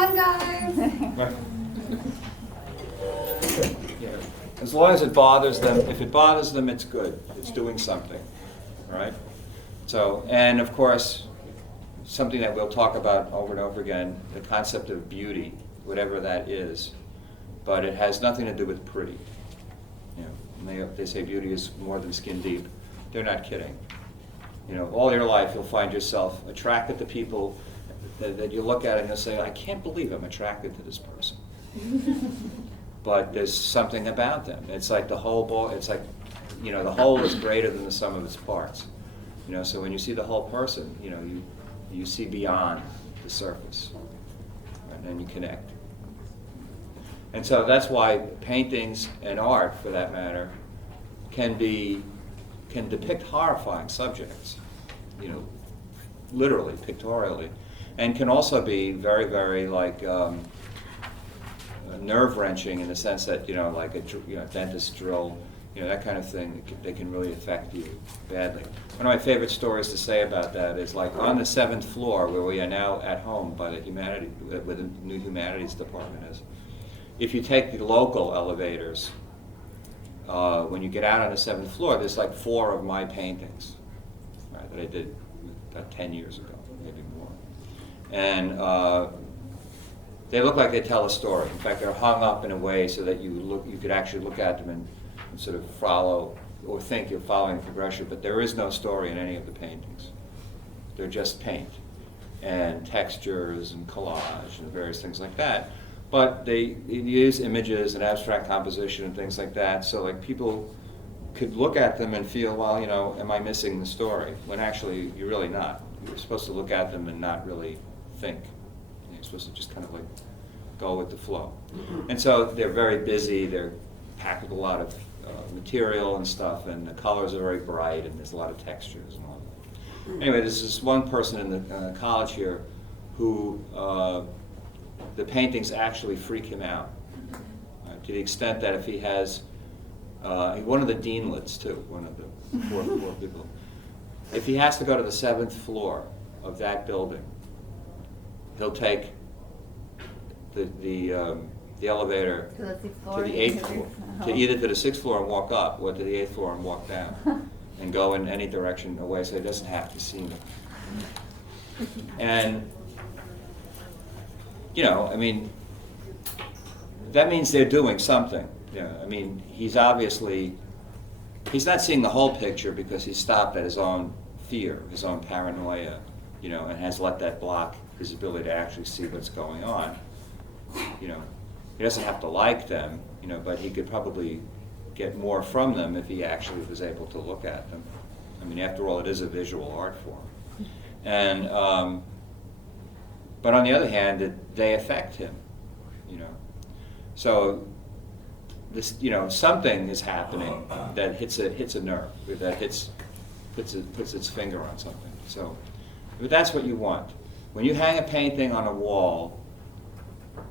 fun, guys. Right. Yeah. As long as it bothers them, if it bothers them, it's good. It's doing something, right? So, and of course, something that we'll talk about over and over again, the concept of beauty, whatever that is, but it has nothing to do with pretty. You know, when they say beauty is more than skin deep, they're not kidding. You know, all your life you'll find yourself attracted to people that you look at and you'll say, I can't believe I'm attracted to this person. But there's something about them. It's like the whole ball, it's like, you know, the whole is greater than the sum of its parts. You know, so when you see the whole person, you know, you see beyond the surface, right, and you connect. And so that's why paintings and art, for that matter, can depict horrifying subjects, you know, literally, pictorially, and can also be very, very like nerve-wrenching in the sense that, you know, like a dentist drill, you know, that kind of thing. They can really affect you badly. One of my favorite stories to say about that is like on the 7th floor, where we are now at home by the where the new humanities department is. If you take the local elevators, when you get out on the 7th floor, there's like 4 of my paintings, right, that I did about 10 years ago, maybe more. And they look like they tell a story. In fact, they're hung up in a way so that you could actually look at them and sort of follow or think you're following the progression, but there is no story in any of the paintings. They're just paint and textures and collage and various things like that. But they use images and abstract composition and things like that, so like people could look at them and feel, well, you know, am I missing the story? When actually you're really not. You're supposed to look at them and not really think. You're supposed to just kind of like go with the flow. And so they're very busy, they're packed with a lot of material and stuff, and the colors are very bright, and there's a lot of textures and all that. Anyway, there's this one person in the college here who the paintings actually freak him out, to the extent that if he has, one of the deanlets too, one of the four people, if he has to go to the 7th floor of that building, he'll take the elevator To the 6th to floor. the 8th floor, to either to the 6th floor and walk up, or to the 8th floor and walk down, and go in any direction away so he doesn't have to see me. And, you know, I mean, that means they're doing something. You know, I mean, he's not seeing the whole picture because he's stopped at his own fear, his own paranoia, you know, and has let that block his ability to actually see what's going on. You know, he doesn't have to like them, you know, but he could probably get more from them if he actually was able to look at them. I mean, after all, it is a visual art form. And, but on the other hand, they affect him, you know. So, this, you know, something is happening that hits a nerve, that puts its finger on something. So, but that's what you want. When you hang a painting on a wall,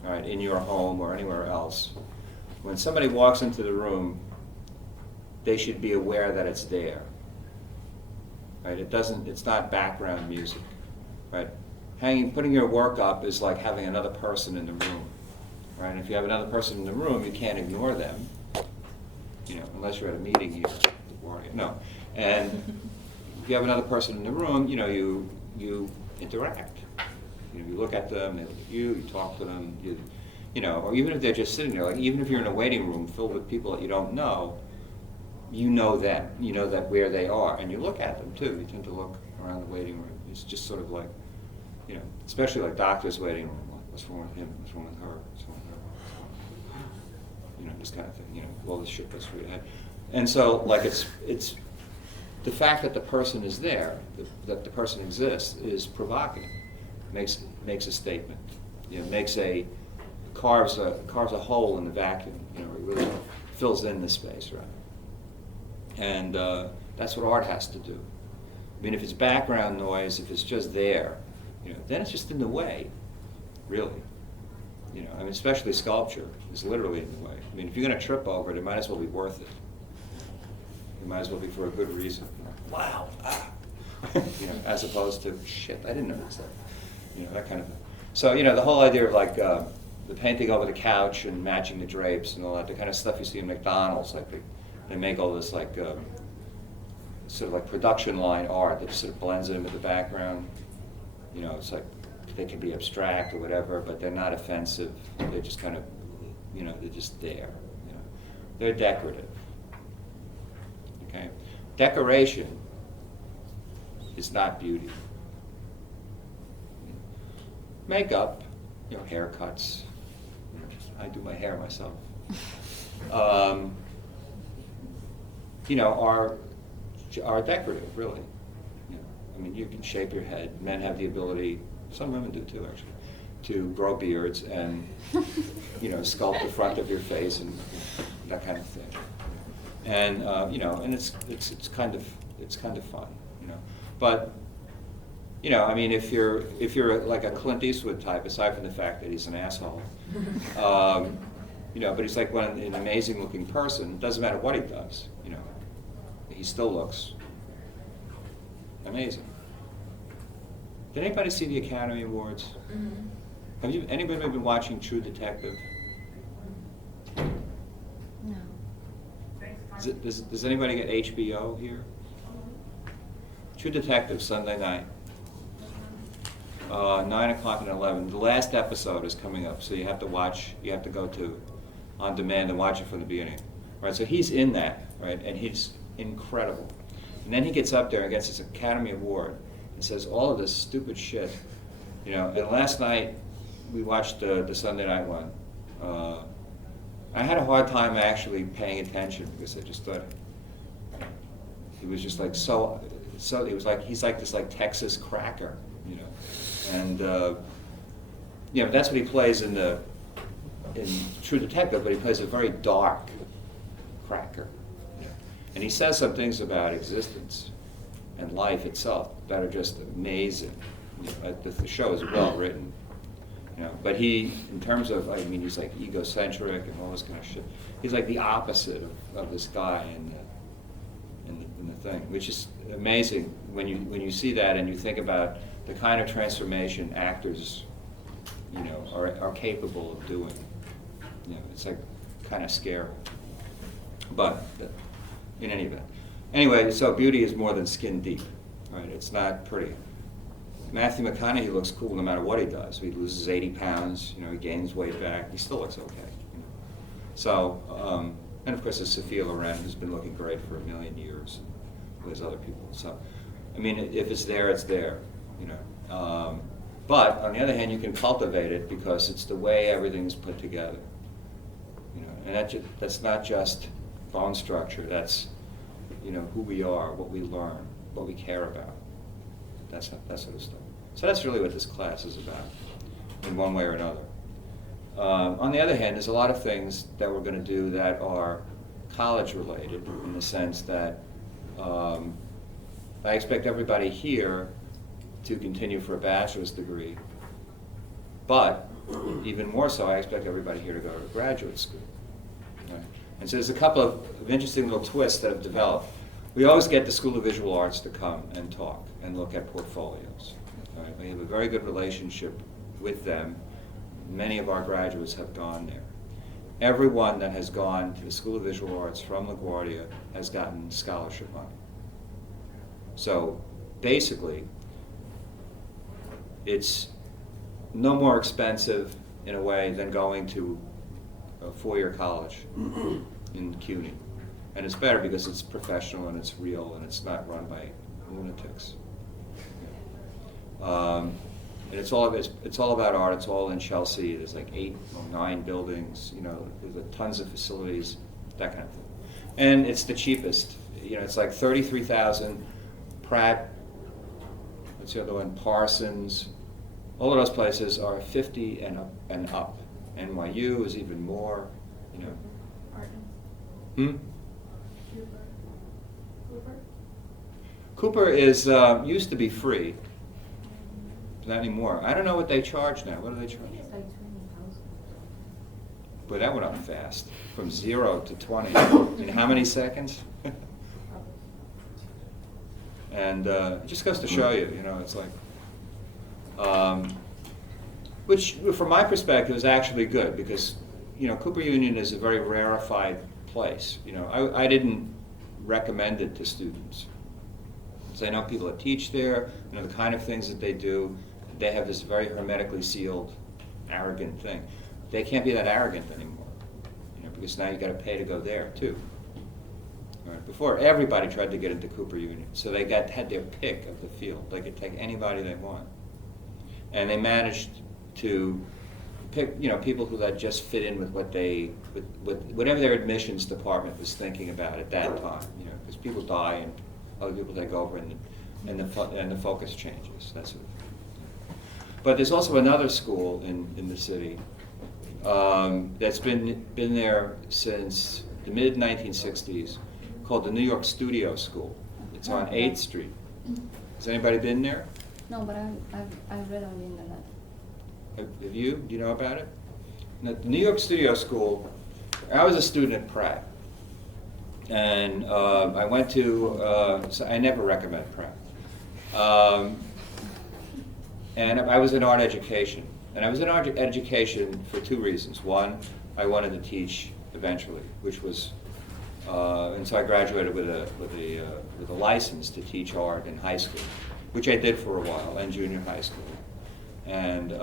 all right, in your home or anywhere else, when somebody walks into the room, they should be aware that it's there. Right? It's not background music. Right? Putting your work up is like having another person in the room. Right? And if you have another person in the room, you can't ignore them. You know, unless you're at a meeting here. No. And if you have another person in the room, you know, you interact. You know, you look at them, they look at you, you talk to them, you know, or even if they're just sitting there, like even if you're in a waiting room filled with people that you don't know, you know them, you know that where they are, and you look at them too. You tend to look around the waiting room. It's just sort of like, you know, especially like doctors' waiting room, like, what's wrong with him, what's wrong with her, what's wrong with her, you know, this kind of thing, you know, all this shit goes through your head. And so, like, it's the fact that the person is there, that the person exists, is provocative. Makes a statement, you know, carves a hole in the vacuum, you know, it really fills in the space, right? And that's what art has to do. I mean, if it's background noise, if it's just there, you know, then it's just in the way, really. You know, I mean, especially sculpture is literally in the way. I mean, if you're going to trip over it, it might as well be worth it. It might as well be for a good reason. You know, wow, you know, as opposed to shit, I didn't notice that. You know, that kind of thing. So, you know, the whole idea of like the painting over the couch and matching the drapes and all that, the kind of stuff you see in McDonald's, like they make all this like sort of like production line art that just sort of blends it into the background. You know, it's like they can be abstract or whatever, but they're not offensive. They're just kind of, you know, they're just there. You know, they're decorative. Okay, decoration is not beauty. Makeup, you know, haircuts. I do my hair myself. You know, are decorative, really. You know, I mean, you can shape your head. Men have the ability, some women do too, actually, to grow beards and, you know, sculpt the front of your face and that kind of thing. And you know, and it's kind of fun, you know. But you know, I mean, if you're like a Clint Eastwood type, aside from the fact that he's an asshole, you know, but he's like an amazing-looking person. It doesn't matter what he does, you know, he still looks amazing. Did anybody see the Academy Awards? Mm-hmm. Have anybody been watching True Detective? No. Does anybody get HBO here? True Detective, Sunday night. 9 o'clock and 11. The last episode is coming up, so you have to watch, you have to go to on demand and watch it from the beginning. Right, so he's in that, right, and he's incredible. And then he gets up there and gets his Academy Award and says all of this stupid shit, you know. And last night we watched the Sunday night one. I had a hard time actually paying attention because I just thought he was just like so it was like he's like this like Texas cracker, you know. And you know, that's what he plays in True Detective, but he plays a very dark cracker. And he says some things about existence and life itself that are just amazing. You know, the show is well written. You know, but he, in terms of, I mean, he's like egocentric and all this kind of shit. He's like the opposite of this guy in the thing, which is amazing when you see that and you think about the kind of transformation actors, you know, are capable of doing. You know, it's like kind of scary. But in any event, anyway, so beauty is more than skin deep, right? It's not pretty. Matthew McConaughey looks cool no matter what he does. He loses 80 pounds, you know, he gains weight back, he still looks okay. You know? So, and of course there's Sophia Loren, who's been looking great for a million years, and there's other people. So, I mean, if it's there, it's there, you know. But on the other hand, you can cultivate it because it's the way everything's put together. You know, and that's not just bone structure, that's, you know, who we are, what we learn, what we care about. That sort of stuff. So that's really what this class is about, in one way or another. On the other hand, there's a lot of things that we're going to do that are college-related, in the sense that I expect everybody here to continue for a bachelor's degree, but even more so, I expect everybody here to go to graduate school. Right? And so there's a couple of interesting little twists that have developed. We always get the School of Visual Arts to come and talk and look at portfolios. Right? We have a very good relationship with them. Many of our graduates have gone there. Everyone that has gone to the School of Visual Arts from LaGuardia has gotten scholarship money. So basically, it's no more expensive in a way than going to a four-year college in CUNY. And it's better because it's professional and it's real and it's not run by lunatics. And it's all about art. It's all in Chelsea. There's like 8 or 9 buildings. You know, there's tons of facilities, that kind of thing. And it's the cheapest. You know, it's like $33,000. Pratt, what's the other one? Parsons. All of those places are 50 and up. NYU is even more. You know. Cooper is used to be free. Not anymore. I don't know what they charge now. What do they charge? It's like 20,000. Boy, that went up fast. From 0 to 20 in how many seconds? And it just goes to show you, you know, it's like, Which, from my perspective, is actually good because, Cooper Union is a very rarefied place. I didn't recommend it to students. So I know people that teach there, the kind of things that they do. They have this very hermetically sealed, arrogant thing. They can't be that arrogant anymore, because now you got to pay to go there too. Right. Before, everybody tried to get into Cooper Union, so they had their pick of the field. They could take anybody they want, and they managed to pick, people who that just fit in with with whatever their admissions department was thinking about at that time. Because people die and other people take over, and the focus changes. That sort of thing. But there's also another school in the city that's been there since the mid 1960s, called the New York Studio School. It's on 8th Street. Has anybody been there? No, but I've read on the internet. Have you? Do you know about it? Now, the New York Studio School, I was a student at Pratt. And I went to, so I never recommend Pratt. And I was in art education. And I was in art education for 2 reasons. One, I wanted to teach eventually, which was, and so I graduated with a license to teach art in high school, which I did for a while, and junior high school. And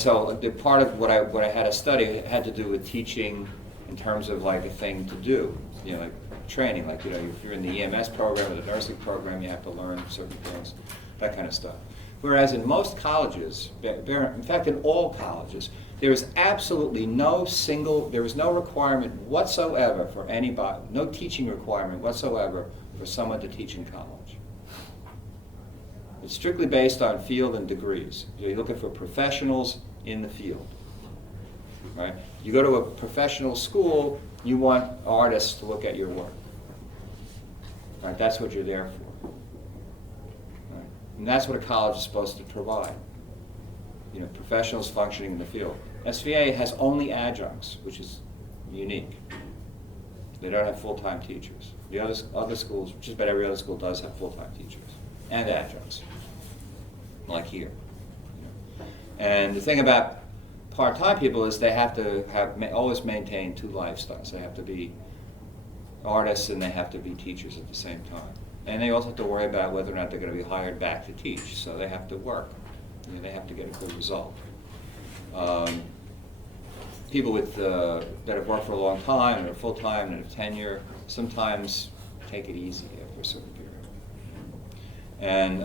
so the part of what I had to study had to do with teaching in terms of like a thing to do, like training, like, if you're in the EMS program or the nursing program, you have to learn certain things, that kind of stuff. Whereas in most colleges, in fact in all colleges, there is absolutely there is no requirement whatsoever for anybody, no teaching requirement whatsoever for someone to teach in college. It's strictly based on field and degrees. You're looking for professionals in the field, right? You go to a professional school, you want artists to look at your work. Right? That's what you're there for. Right? And that's what a college is supposed to provide. Professionals functioning in the field. SVA has only adjuncts, which is unique. They don't have full-time teachers. The other schools, just about every other school does have full-time teachers and adjuncts, like here. And the thing about part-time people is they have to always maintain 2 lifestyles. They have to be artists and they have to be teachers at the same time. And they also have to worry about whether or not they're going to be hired back to teach. So they have to work. They have to get a good result. People that have worked for a long time and are full-time and have tenure sometimes take it easy after a certain period. And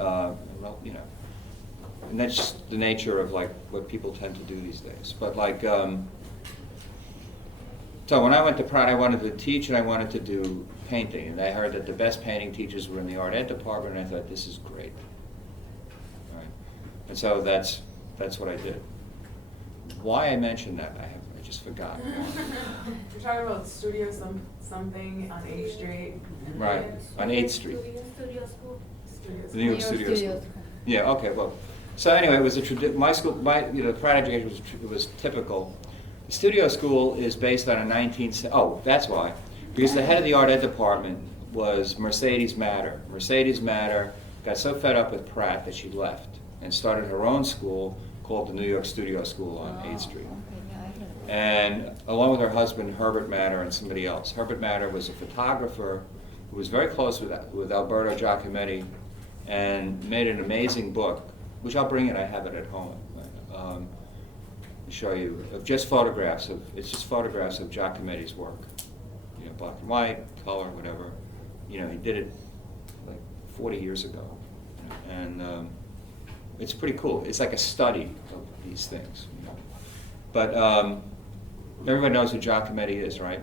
and that's just the nature of like what people tend to do these days. But like, so when I went to Pratt, I wanted to teach and I wanted to do painting. And I heard that the best painting teachers were in the art ed department, and I thought, this is great. Right. And so that's what I did. Why I mentioned that, I just forgot. You're talking about studio something on 8th Street. Right, on 8th Street. Studio school. The New York Studio School. Yeah, okay, well, so anyway, it was my school, the Pratt education was typical. The studio school is based on that's why. Because the head of the art ed department was Mercedes Matter. Mercedes Matter got so fed up with Pratt that she left and started her own school called the New York Studio School on 8th Street. And along with her husband, Herbert Matter, and somebody else. Herbert Matter was a photographer who was very close with Alberto Giacometti and made an amazing book, which I'll bring in, I have it at home. To show you, of just photographs it's just photographs of Giacometti's work. Black and white, color, whatever. He did it like 40 years ago. And it's pretty cool. It's like a study of these things. But everybody knows who Giacometti is, right?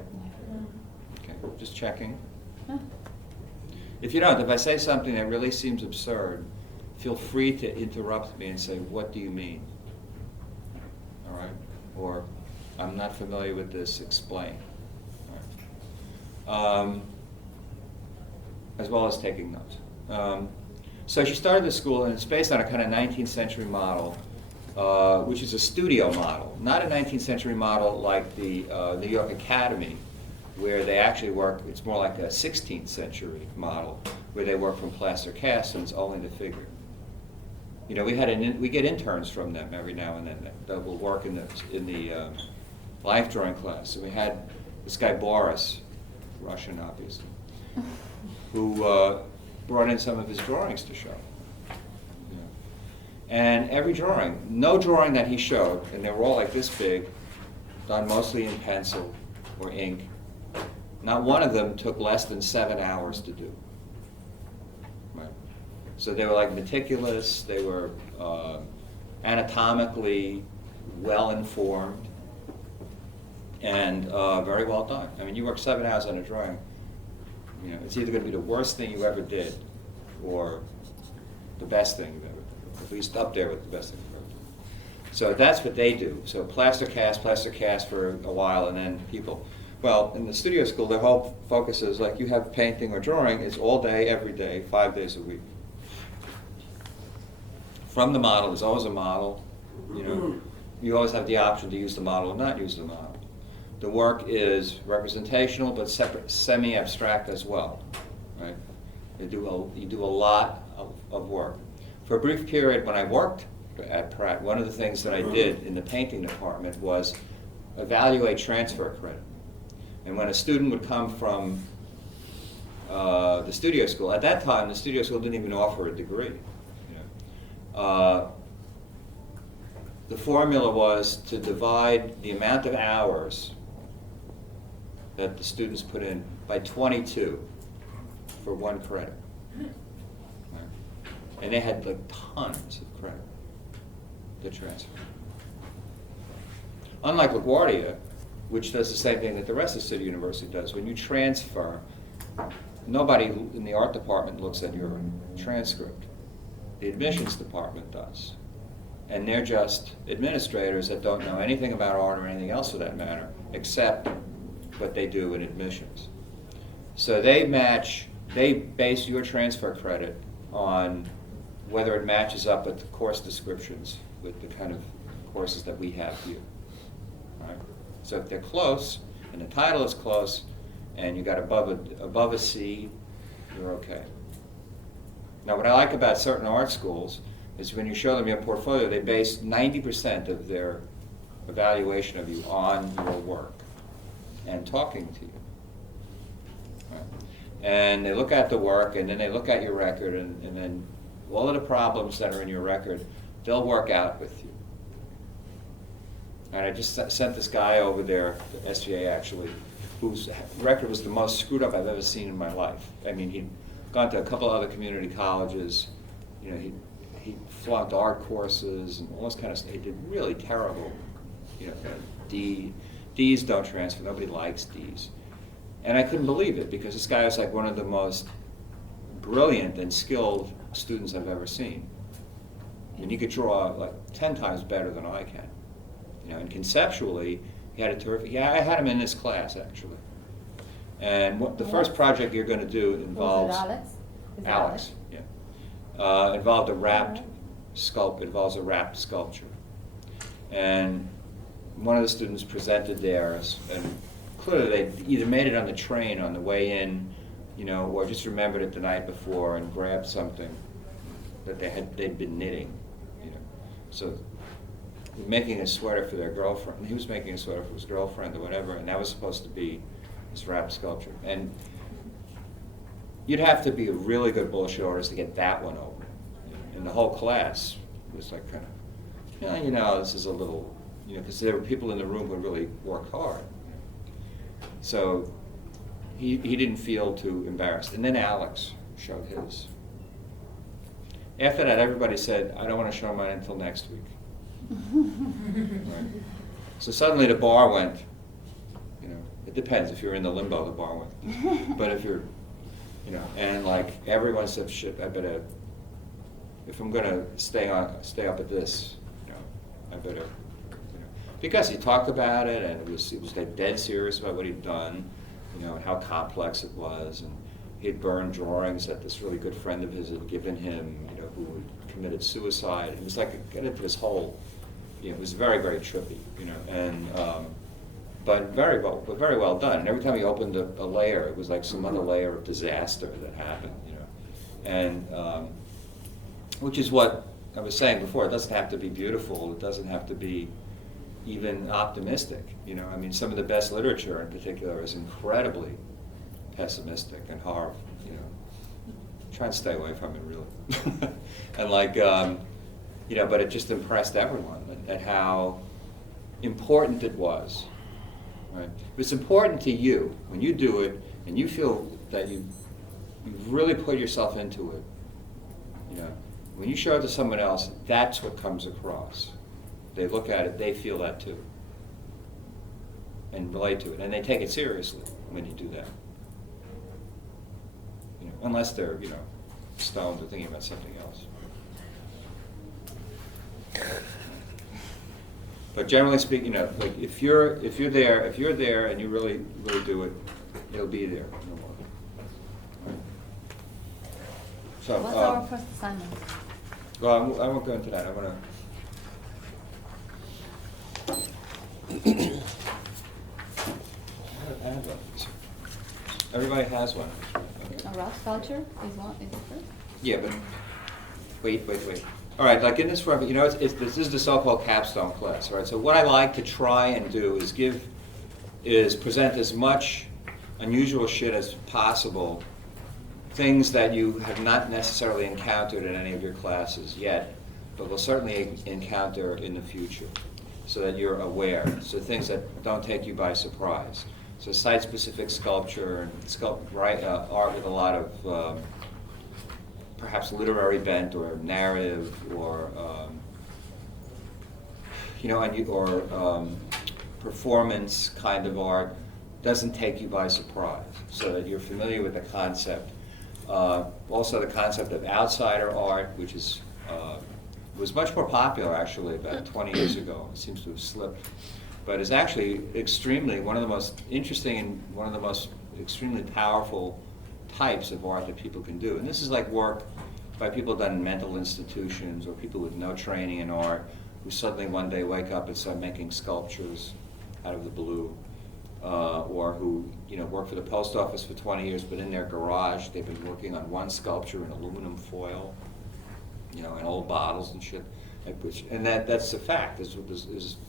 Okay, just checking. If you don't, if I say something that really seems absurd, feel free to interrupt me and say, what do you mean? All right? Or, I'm not familiar with this, explain. All right. As well as taking notes. So she started the school, and it's based on a kind of 19th century model, which is a studio model, not a 19th century model like the New York Academy, where they actually work. It's more like a 16th century model, where they work from plaster casts and it's only the figure. You know, we get interns from them every now and then that will work in the life drawing class. So we had this guy Boris, Russian obviously, who brought in some of his drawings to show. You know. And every drawing, no drawing that he showed, and they were all like this big, done mostly in pencil or ink, not one of them took less than 7 hours to do. Right. So they were like meticulous, they were anatomically well informed, and very well done. I mean, you work 7 hours on a drawing, you know, it's either going to be the worst thing you ever did or the best thing you've ever did, at least up there with the best thing you've ever did. So that's what they do. So plaster cast for a while, and then people, well, in the studio school, their whole focus is like you have painting or drawing, it's all day, every day, 5 days a week. From the model, there's always a model, you know, you always have the option to use the model or not use the model. The work is representational but semi-abstract as well, right? You do a lot of work. For a brief period when I worked at Pratt, one of the things that I did in the painting department was evaluate transfer credit. And when a student would come from the studio school, at that time the studio school didn't even offer a degree. You know. The formula was to divide the amount of hours that the students put in by 22 for 1 credit. Right. And they had like tons of credit to transfer. Unlike LaGuardia, which does the same thing that the rest of City University does, when you transfer, nobody in the art department looks at your transcript. The admissions department does. And they're just administrators that don't know anything about art or anything else for that matter, except what they do in admissions. So they base your transfer credit on whether it matches up with the course descriptions, with the kind of courses that we have here. Right? So if they're close, and the title is close, and you got above a C, you're okay. Now what I like about certain art schools is when you show them your portfolio, they base 90% of their evaluation of you on your work and talking to you. Right. And they look at the work, and then they look at your record, and then all of the problems that are in your record, they'll work out with you. And I just sent this guy over there, the SGA actually, whose record was the most screwed up I've ever seen in my life. I mean, he'd gone to a couple other community colleges, you know, he flunked art courses and all this kind of stuff. He did really terrible, you know, D's don't transfer, nobody likes D's. And I couldn't believe it because this guy was like one of the most brilliant and skilled students I've ever seen. And he could draw like 10 times better than I can. You know, and conceptually, he had a terrific, yeah, I had him in this class actually. And the first project you're going to do involves Was it Alex? Is it Alex, yeah. Involved a wrapped involves a wrapped sculpture. And one of the students presented theirs, and clearly they either made it on the train on the way in, you know, or just remembered it the night before and grabbed something that they'd been knitting, you know. So making a sweater for their girlfriend, he was making a sweater for his girlfriend or whatever, and that was supposed to be this wrapped sculpture. And you'd have to be a really good bullshit artist to get that one over. And the whole class was like kind of, you know, this is a little, you know, because there were people in the room who really worked hard. So he didn't feel too embarrassed. And then Alex showed his. After that, everybody said, I don't want to show mine until next week. Right. So suddenly the bar went, you know, it depends. If you're in the limbo, the bar went. But if you're, you know, and like everyone said, shit, I better, if I'm gonna stay up at this, you know, I better, you know, because he talked about it and it was dead serious about what he'd done, you know, and how complex it was, and he'd burned drawings that this really good friend of his had given him, you know, who had committed suicide. It was like get into this whole, you know, it was very, very trippy, you know, and but very well done. And every time he opened a layer, it was like some other layer of disaster that happened, you know, and which is what I was saying before, it doesn't have to be beautiful. It doesn't have to be even optimistic. You know, I mean, some of the best literature in particular is incredibly pessimistic and horrible. You know, try and stay away from it really. And like, you know, but it just impressed everyone at how important it was. Right? If it's important to you when you do it, and you feel that you've really put yourself into it. You know, when you show it to someone else, that's what comes across. They look at it, they feel that too, and relate to it, and they take it seriously when you do that. You know, unless they're, you know, stoned or thinking about something else. But generally speaking, you know, like if you're there and you really do it, it'll be there. No more. Right. So. What's our first assignment? Well, I won't go into that. I want to. Everybody has one. Okay. A rough culture is one. Is the first. Yeah, but wait. All right, like in this room, you know, this is the so-called capstone class. All right, so what I like to try and do is present as much unusual shit as possible, things that you have not necessarily encountered in any of your classes yet, but will certainly encounter in the future, so that you're aware. So things that don't take you by surprise. So site-specific sculpture and art with a lot of perhaps literary bent or narrative or you know, or performance kind of art doesn't take you by surprise, so that you're familiar with the concept. Also the concept of outsider art, which is was much more popular actually about 20 years ago. It seems to have slipped, but is actually one of the most interesting and one of the most extremely powerful types of art that people can do. And this is like work by people done in mental institutions or people with no training in art who suddenly one day wake up and start making sculptures out of the blue, or who, you know, work for the post office for 20 years, but in their garage they've been working on one sculpture in aluminum foil, you know, in old bottles and shit. And that's the fact. Is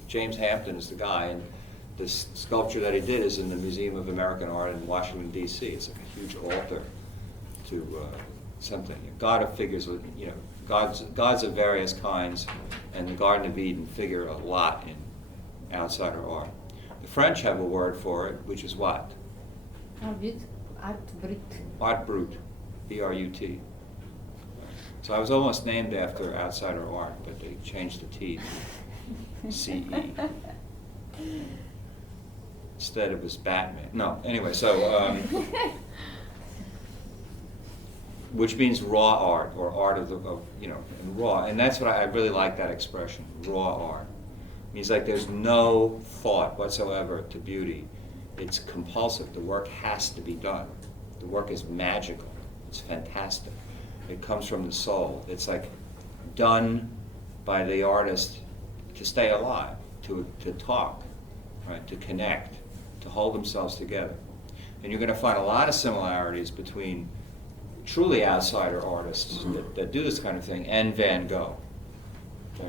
James Hampton is the guy, and this sculpture that he did is in the Museum of American Art in Washington, D.C. It's like a huge altar to something. God of figures, you know, gods of various kinds, and the Garden of Eden figure a lot in outsider art. The French have a word for it, which is what? Art brut. Art brut, B-R-U-T. So I was almost named after outsider art, but they changed the T to C-E. Instead it was Batman. No, anyway, so, which means raw art, or art of you know, raw. And that's what I really like that expression, raw art. It means like there's no thought whatsoever to beauty. It's compulsive. The work has to be done. The work is magical. It's fantastic. It comes from the soul. It's like done by the artist to stay alive, to talk, right, to connect, to hold themselves together. And you're going to find a lot of similarities between truly outsider artists that do this kind of thing and Van Gogh.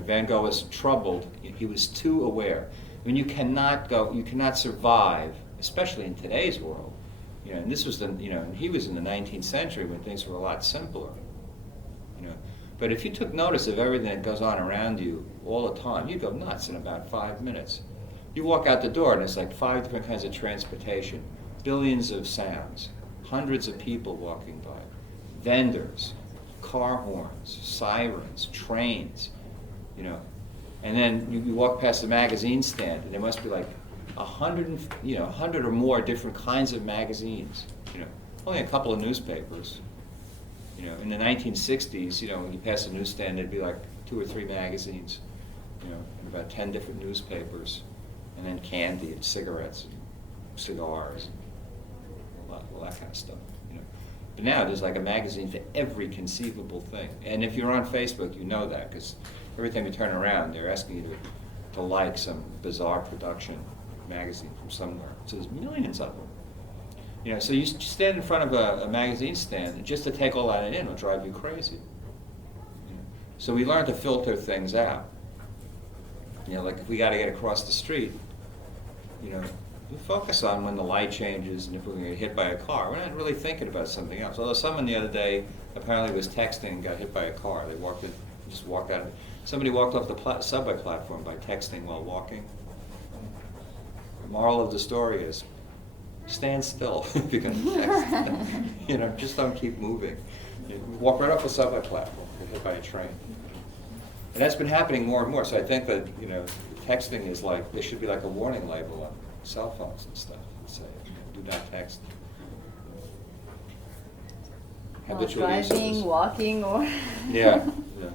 Van Gogh was troubled. He was too aware. I mean, you cannot survive, especially in today's world. You know, and this was he was in the 19th century when things were a lot simpler. You know, but if you took notice of everything that goes on around you all the time, you'd go nuts in about 5 minutes. You walk out the door and it's like 5 different kinds of transportation, billions of sounds, hundreds of people walking by, vendors, car horns, sirens, trains, you know. And then you walk past the magazine stand and there must be like 100 or more different kinds of magazines, you know. Only a couple of newspapers. You know, in the 1960s, you know, when you pass a newsstand, there'd be like 2 or 3 magazines, you know, and about 10 different newspapers, and then candy and cigarettes and cigars and all that kind of stuff, you know. But now there's like a magazine for every conceivable thing. And if you're on Facebook, you know that, because every time you turn around, they're asking you to like some bizarre production magazine from somewhere. So there's millions of them. You know, so you stand in front of a magazine stand, and just to take all that in will drive you crazy. You know? So we learn to filter things out. You know, like if we got to get across the street, you know, we focus on when the light changes and if we're going to get hit by a car. We're not really thinking about something else. Although someone the other day apparently was texting and got hit by a car. They just walked out. Somebody walked off the subway platform by texting while walking. The moral of the story is, stand still if you're going to text. You know, just don't keep moving. You know, walk right off the subway platform, get hit by a train. And that's been happening more and more. So I think that, you know, texting is like, there should be like a warning label on cell phones and stuff that say, do not text. While Habitual use of driving, this. walking, or. Yeah, yeah.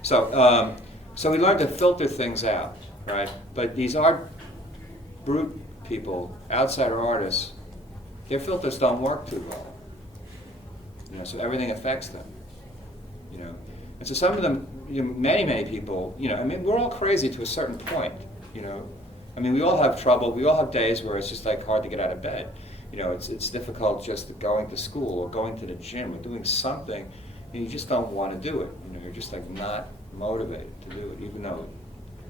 So, so we learn to filter things out, right? But these art brute people, outsider artists, their filters don't work too well. You know, so everything affects them. You know, and so some of them, you know, many people, you know, I mean, we're all crazy to a certain point. You know, I mean, we all have trouble. We all have days where it's just like hard to get out of bed. You know, it's difficult just going to school or going to the gym or doing something, and you just don't want to do it. You know, you're just like not motivated to do it, even though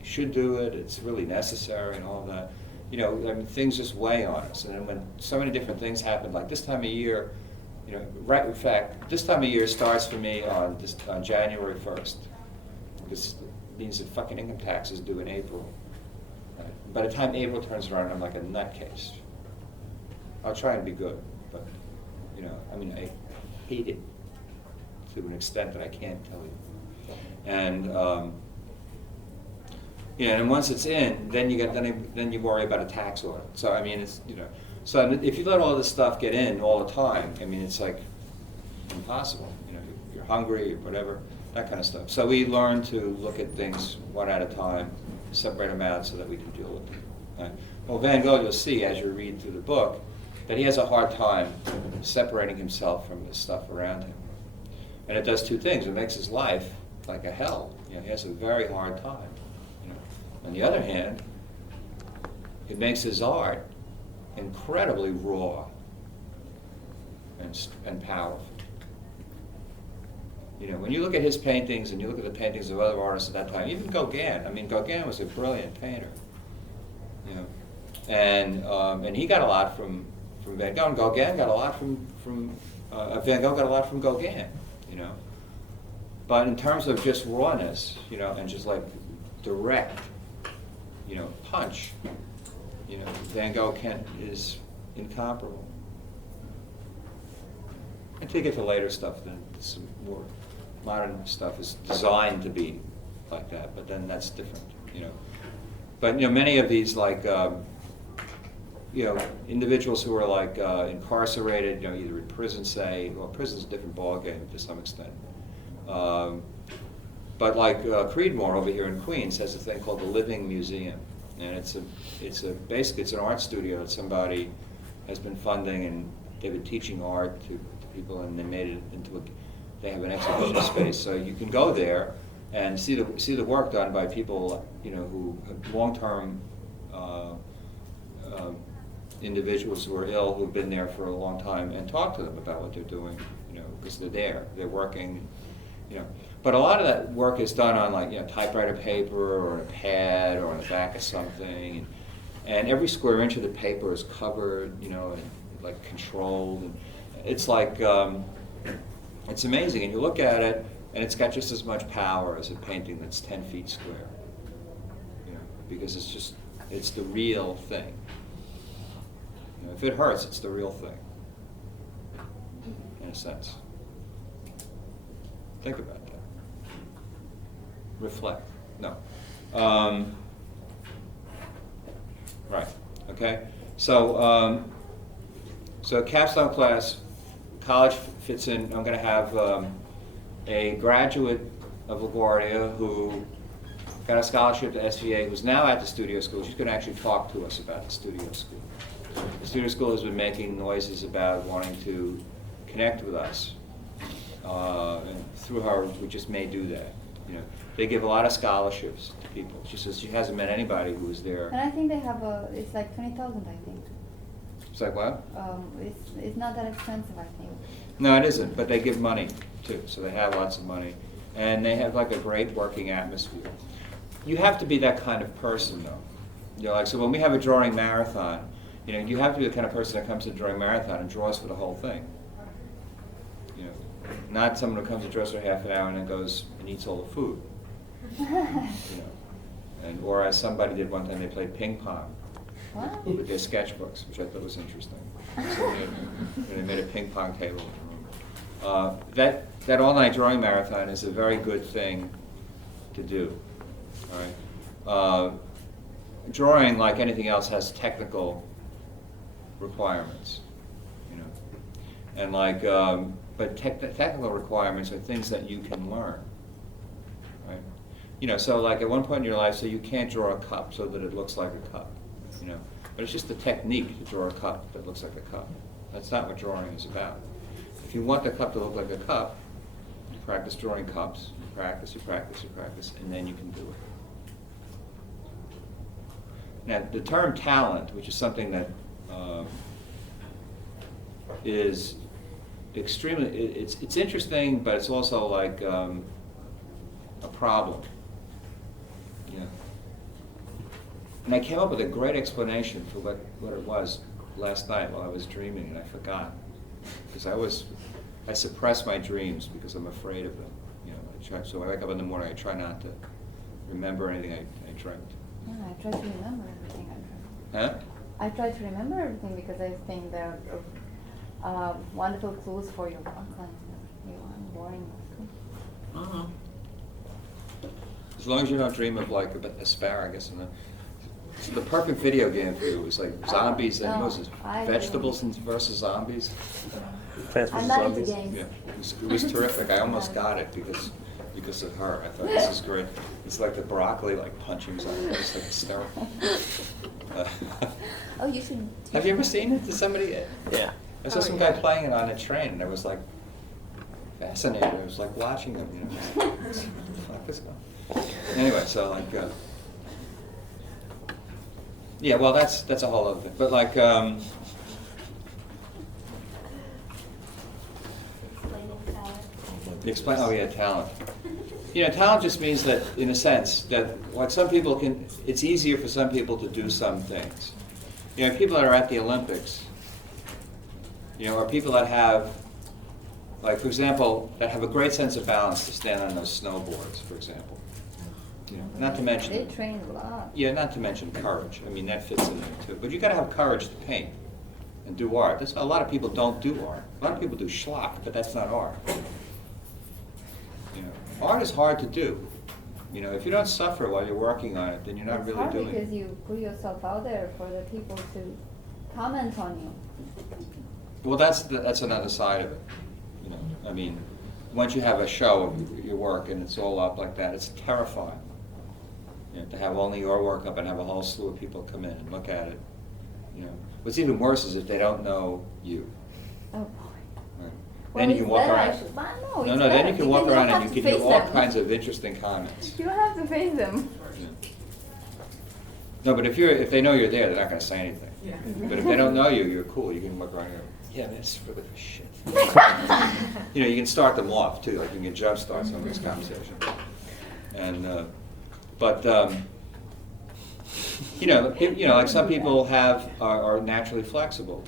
you should do it. It's really necessary and all that. You know, I mean, things just weigh on us. And then when so many different things happen, like this time of year, you know, right, in fact, this time of year starts for me on January 1st. Because it means that fucking income tax is due in April. Right? By the time April turns around, I'm like a nutcase. I'll try and be good, but, you know, I mean, I hate it to an extent that I can't tell you. And, you know, and once it's in, then you worry about a tax audit. So, I mean, it's, you know, so if you let all this stuff get in all the time, I mean, it's like impossible. You know, you're hungry or whatever, that kind of stuff. So we learn to look at things one at a time, separate them out so that we can deal with them. Right? Well, Van Gogh, you'll see as you read through the book, that he has a hard time separating himself from the stuff around him. And it does two things. It makes his life like a hell. You know, he has a very hard time. You know. On the other hand, it makes his art incredibly raw and powerful. You know, when you look at his paintings and you look at the paintings of other artists at that time, even Gauguin. I mean, Gauguin was a brilliant painter. You know, and he got a lot from Van Gogh. And Gauguin got a lot from Van Gogh got a lot from Gauguin. You know, but in terms of just rawness, you know, and just like direct, you know, punch, you know, Van Gogh is incomparable. Until you get to later stuff, then some more modern stuff is designed to be like that, but then that's different, you know. But, you know, many of these, like, you know, individuals who are, like, incarcerated, you know, either in prison, say, well, prison's a different ballgame to some extent. But, like, Creedmoor over here in Queens has a thing called the Living Museum. And basically it's an art studio that somebody has been funding, and they've been teaching art to people, and they made it into they have an exhibition space. So you can go there and see the work done by people, you know, who have long-term individuals who are ill, who've been there for a long time, and talk to them about what they're doing, you know, because they're working, you know. But a lot of that work is done on, like, you know, typewriter paper or on a pad or on the back of something, and every square inch of the paper is covered, you know, and like controlled. And it's like it's amazing, and you look at it, and it's got just as much power as a painting that's 10 feet square, you know, because it's the real thing. You know, if it hurts, it's the real thing, in a sense. Think about that. Reflect. No. Right. Okay. So, so capstone class, college fits in. I'm going to have a graduate of LaGuardia who got a scholarship to SVA, who's now at the studio school. She's going to actually talk to us about the studio school. The studio school has been making noises about wanting to connect with us, and through her, we just may do that. You know, they give a lot of scholarships to people. She says she hasn't met anybody who was there. And I think they have it's like 20,000, I think. It's like what? It's not that expensive, I think. No, it isn't, but they give money too, so they have lots of money. and they have like a great working atmosphere. You have to be that kind of person, though. You know, like, so when we have a drawing marathon, you know, you have to be the kind of person that comes to a drawing marathon and draws for the whole thing. You know, not someone who comes to draws for half an hour and then goes and eats all the food. You know, and or as somebody did one time, they played ping pong Wow. with their sketchbooks, which I thought was interesting. So they made a ping pong table in the room. That all-night drawing marathon is a very good thing to do. All right. Drawing, like anything else, has technical requirements, you know, and like, but technical requirements are things that you can learn, right? You know, so like at one point in your life, so you can't draw a cup so that it looks like a cup, you know, but it's just the technique to draw a cup that looks like a cup. That's not what drawing is about. If you want the cup to look like a cup, you practice drawing cups, you practice, and then you can do it. Now, the term talent, which is something that is extremely, it's interesting, but it's also like a problem. You know? And I came up with a great explanation for what it was last night while I was dreaming, and I forgot. Because I suppress my dreams because I'm afraid of them. You know, so I wake up in the morning, I try not to remember anything I dreamt. Yeah, I try to remember everything I dreamt. Huh? I try to remember everything because I think they're wonderful clues for your work life. I'm boring. As long as you don't dream of like asparagus and so the perfect video game for you was like zombies and what was it? Vegetables versus zombies. Plants I'm vs. not into Zombies. games. Yeah, it was terrific. I almost got it because of her. I thought this is great. It's like the broccoli like punching zombies. It's like hysterical. Oh, you should. Have you ever seen it? Did somebody? Yeah. I saw some guy playing it on a train, and I was like fascinated. I was like watching them, you know. What the fuck is going on? Anyway, so like, yeah. Well, that's a whole other thing. But like, explain. Oh yeah, talent. You know, talent just means that, in a sense, that like some people can. It's easier for some people to do some things. You know, people that are at the Olympics. You know, or people that have, like for example, that have a great sense of balance to stand on those snowboards, for example. You know, not to mention. They train a lot. Yeah, not to mention courage. I mean, that fits in there too. But you got to have courage to paint and do art. A lot of people don't do art. A lot of people do schlock, but that's not art. You know, art is hard to do. You know, if you don't suffer while you're working on it, then you're not It's really hard doing because it. you put yourself out there for the people to comment on you. Well, that's another side of it. You know, I mean, once you have a show of your work and it's all up like that, it's terrifying. You know, to have only your work up and have a whole slew of people come in and look at it. You know, what's even worse is if they don't know you. Oh boy. Right. Well, Then you can it's walk better, around. actually. But No, no, it's then you better can walk because around don't and you have can to do face all them. kinds of interesting comments. You don't have to face them. Yeah. No, but if they know you're there, they're not going to say anything. Yeah. But if they don't know you, you're cool. You can walk around and go, yeah, that's really good shit. You know, you can start them off too. Like you can jumpstart some of this conversation. And you know, like some people are naturally flexible.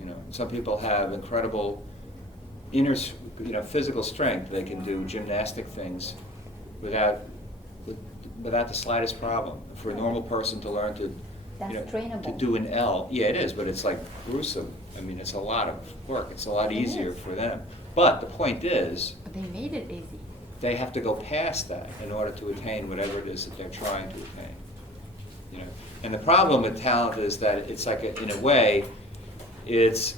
You know, some people have incredible physical strength. They can do gymnastic things without the slightest problem. For a normal person to learn to, That's to trainable. do an L, yeah, it is, but it's like gruesome. I mean, it's a lot of work. It's a lot It easier is. for them. But the point is, But they made it easy. they have to go past that in order to attain whatever it is that they're trying to attain. You know, and the problem with talent is that it's like in a way, it's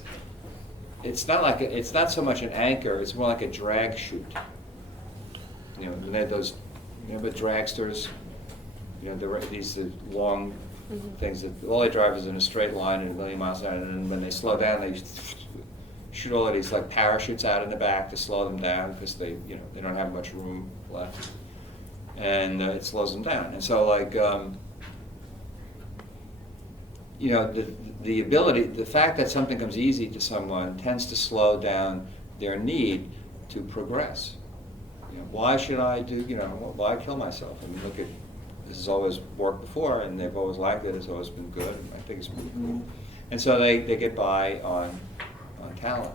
not so much an anchor. It's more like a drag chute. You know, and they're those, the dragsters. You know, these long things that all they drive is in a straight line at 1,000,000 miles an hour, and then when they slow down, they shoot all of these like parachutes out in the back to slow them down because they don't have much room left, and it slows them down. And so like the fact that something comes easy to someone tends to slow down their need to progress. You why should I do, why kill myself? I mean, look at, this has always worked before, and they've always liked it, it's always been good, and I think it's pretty cool. And so they get by on talent.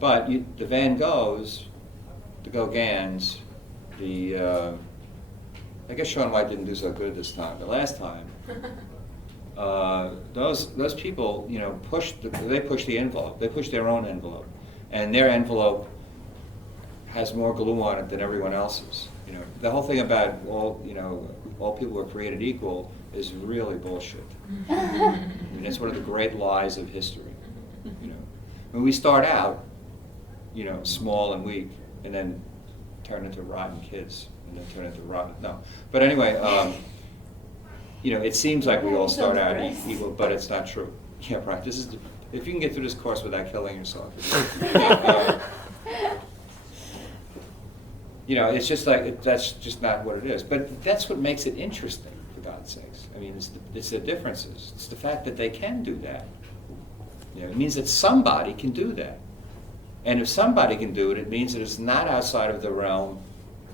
But the Van Goghs, the Gauguins, I guess Shaun White didn't do so good this time, but last time, those people, they push the envelope. They push their own envelope, and their envelope has more glue on it than everyone else's. The whole thing about all people are created equal is really bullshit. I mean, it's one of the great lies of history. When we start out, small and weak, and then turn into rotten kids, and then turn into rotten. No, but anyway. It seems like we all start out equal, but it's not true. Yeah, right. If you can get through this course without killing yourself. It's just like, that's just not what it is. But that's what makes it interesting, for God's sakes. I mean, it's the differences. It's the fact that they can do that. It means that somebody can do that. And if somebody can do it, it means that it's not outside of the realm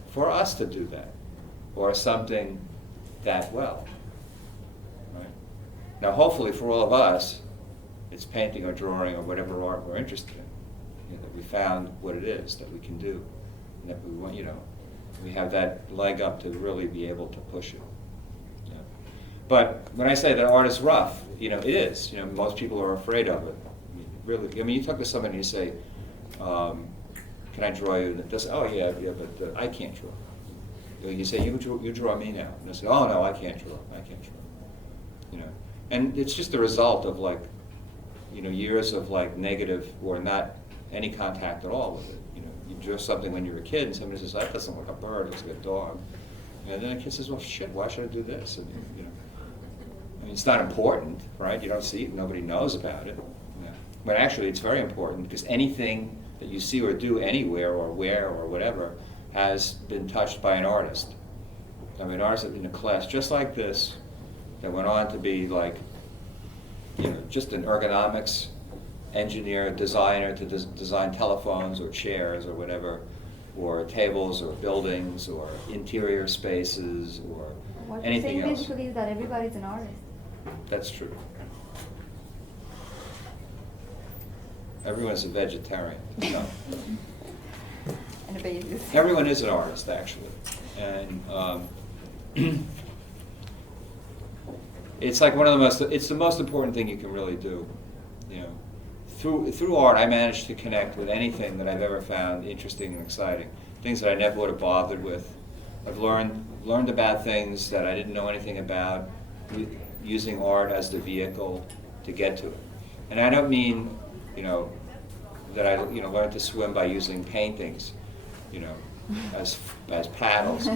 for us to do that, or something that well. Now, hopefully for all of us, it's painting or drawing or whatever art we're interested in. That we found what it is that we can do, and that we want. We have that leg up to really be able to push it. But when I say that art is rough, it is. Most people are afraid of it. Really, you talk to somebody and you say, "Can I draw you?" And they say, "Oh yeah, but I can't draw." You say, "You draw me now," and they say, "Oh no, I can't draw. I can't draw." And it's just the result of years of negative or not any contact at all with it. You draw something when you're a kid and somebody says, that doesn't look like a bird, it looks like a dog. And then a kid says, well shit, why should I do this? And, I mean, it's not important, right? You don't see it, nobody knows about it. But actually it's very important, because anything that you see or do anywhere or where or whatever has been touched by an artist. I mean, an artist in a class just like this, that went on to be just an ergonomics engineer, designer to design telephones or chairs or whatever, or tables or buildings or interior spaces or anything else. What you're saying basically is that everybody's an artist. That's true. Everyone's a vegetarian. No. And a basis. Everyone is an artist, actually. And it's like it's the most important thing you can really do. Through art, I managed to connect with anything that I've ever found interesting and exciting, things that I never would have bothered with. I've learned about things that I didn't know anything about, using art as the vehicle to get to it. And I don't mean, that I, learned to swim by using paintings, as paddles.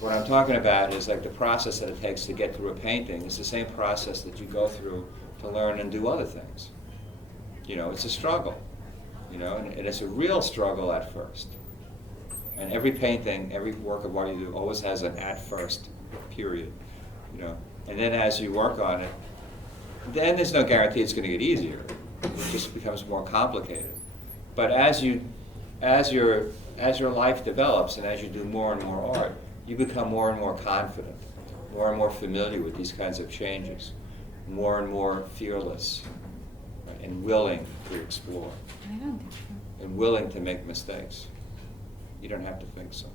What I'm talking about is the process that it takes to get through a painting. It's the same process that you go through to learn and do other things. It's a struggle, and it's a real struggle at first. And every painting, every work of art you do always has an at first period, And then as you work on it, then there's no guarantee it's going to get easier. It just becomes more complicated. But as your life develops and as you do more and more art, you become more and more confident, more and more familiar with these kinds of changes, more and more fearless, right, and willing to explore. I don't think so. And willing to make mistakes. You don't have to think so.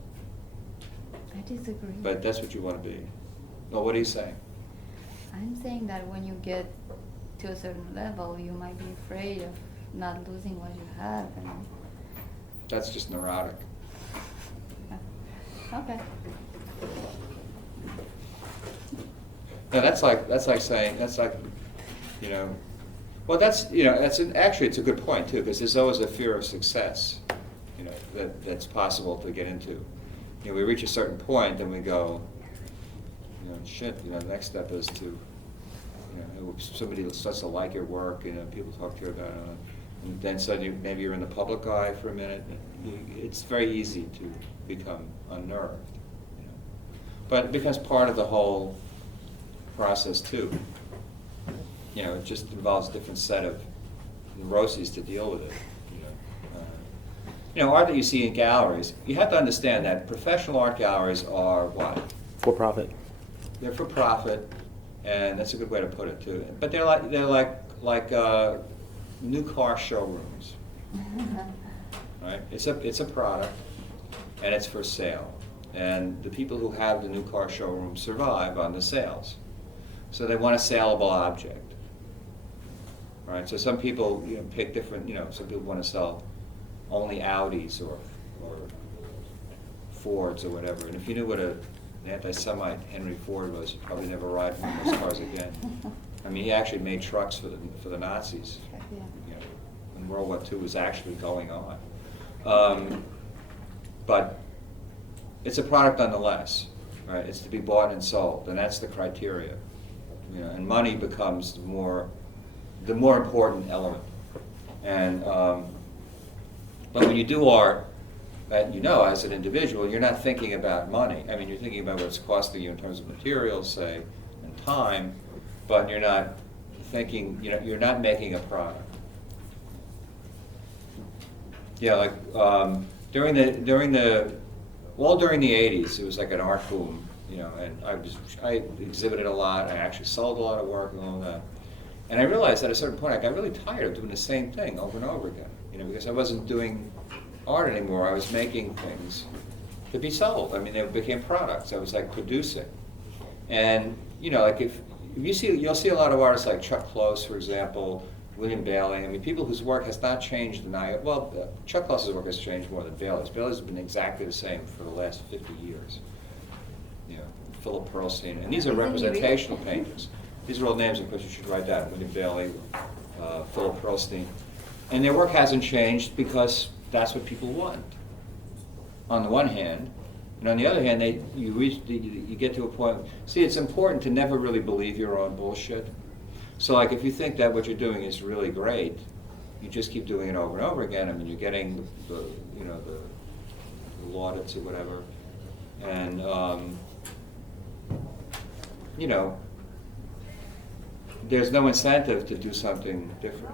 I disagree. But that's what you want to be. Well, what are you saying? I'm saying that when you get to a certain level, you might be afraid of not losing what you have. That's just neurotic. Okay. No, that's like saying, well, actually it's a good point too, because there's always a fear of success, that's possible to get into. We reach a certain point and we go, shit, the next step is to, somebody starts to like your work, people talk to you about it, and then suddenly maybe you're in the public eye for a minute. It's very easy to become unnerved. But it becomes part of the whole process too. It just involves a different set of neuroses to deal with it. you know, art that you see in galleries, you have to understand that professional art galleries are what? For profit. They're for profit, and that's a good way to put it too. But they're like new car showrooms, right? It's a product, and it's for sale. And the people who have the new car showroom survive on the sales. So they want a saleable object, right? So some people, you know, pick different, you know, some people want to sell only Audis or Fords or whatever. And if you knew what an anti-Semite Henry Ford was, you'd probably never ride one of those cars again. I mean, he actually made trucks for the Nazis. Yeah. You know, when World War II was actually going on. But it's a product nonetheless, right? It's to be bought and sold, and that's the criteria. You know, and money becomes the more important element. And but when you do art, you know, as an individual, you're not thinking about money. I mean, you're thinking about what it's costing you in terms of materials, say, and time, but you're not thinking, you know, you're not making a product. Yeah, like during the 80s, it was like an art boom, you know, and I exhibited a lot. I actually sold a lot of work and all that. And I realized at a certain point I got really tired of doing the same thing over and over again, you know, because I wasn't doing art anymore. I was making things to be sold. I mean, they became products. I was like producing. And, you know, like if you see, you'll see a lot of artists like Chuck Close, for example, William Bailey. I mean, people whose work has not changed Chuck Close's work has changed more than Bailey's. Bailey's has been exactly the same for the last 50 years. You know, Philip Pearlstein. And these are representational paintings. These are all names, of course, you should write down. William Bailey, Philip Pearlstein. And their work hasn't changed because that's what people want, on the one hand. And on the other hand, you get to a point, see, it's important to never really believe your own bullshit. So like if you think that what you're doing is really great, you just keep doing it over and over again. I mean, you're getting the laudits or whatever. And, you know, there's no incentive to do something different.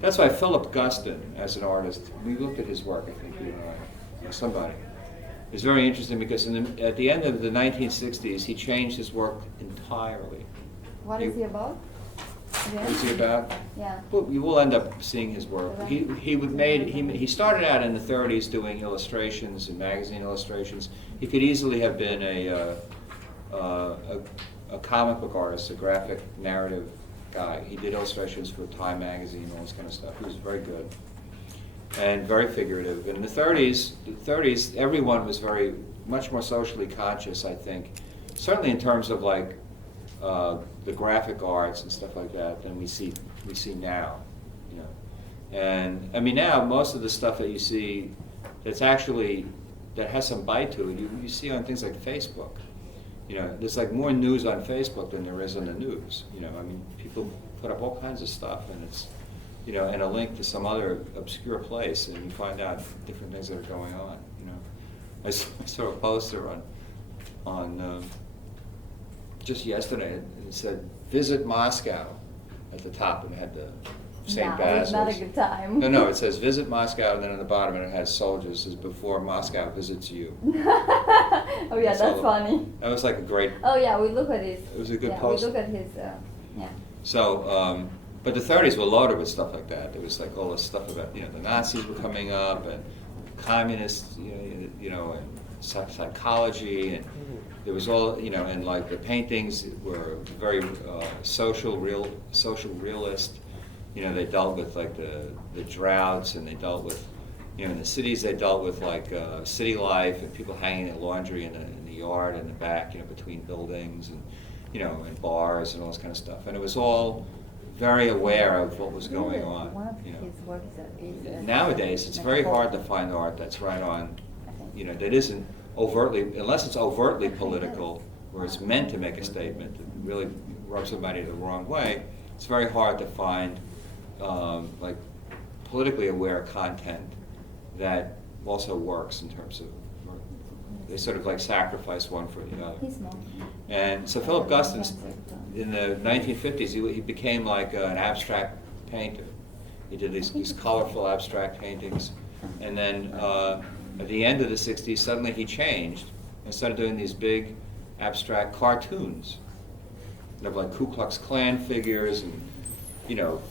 That's why Philip Guston, as an artist, we looked at his work, I think, you and I, or somebody. It's very interesting because at the end of the 1960s, he changed his work entirely. What is he about? What is he about? Yeah. Well, you will end up seeing his work. He started out in the 30s doing illustrations and magazine illustrations. He could easily have been a comic book artist, a graphic narrative guy. He did illustrations for Time magazine, all this kind of stuff. He was very good and very figurative. In the 30s, everyone was much more socially conscious, I think. Certainly in terms of like the graphic arts and stuff like that than we see now, you know. And I mean now most of the stuff that you see that has some bite to it, you see on things like Facebook. You know, there's like more news on Facebook than there is on the news. You know, I mean, people put up all kinds of stuff, and it's, you know, and a link to some other obscure place, and you find out different things that are going on. You know, I saw a poster on just yesterday. It said "Visit Moscow" at the top, and it had the St. Basil's. It's not a good time. No, it says "Visit Moscow," and then on the bottom it has soldiers. It says "Before Moscow visits you." Oh yeah, that's funny. That was like a great. Oh yeah, we look at his. It was a good yeah, post. We look at his. Yeah. So, but the 30s were loaded with stuff like that. There was like all this stuff about, you know, the Nazis were coming up, and communists, you know, and psychology, and there was all, you know, and like the paintings were very social realist. You know, they dealt with like the droughts, and they dealt with, you know, in the cities they dealt with like city life and people hanging their laundry in the yard in the back, you know, between buildings, and, you know, and bars and all this kind of stuff. And it was all very aware of what was going on. One of you know. his works is Nowadays, it's very hard to find art that's right on, you know, that isn't overtly, unless it's overtly political, where it's meant to make a statement, to really rub somebody the wrong way. It's very hard to find like politically aware content that also works in terms of, they sort of like sacrifice one for the other. He's not. And so Philip Guston, in the 1950s, he became like an abstract painter. He did these colorful abstract paintings, And then at the end of the 60s, suddenly he changed and started doing these big abstract cartoons. Of like Ku Klux Klan figures and, you know,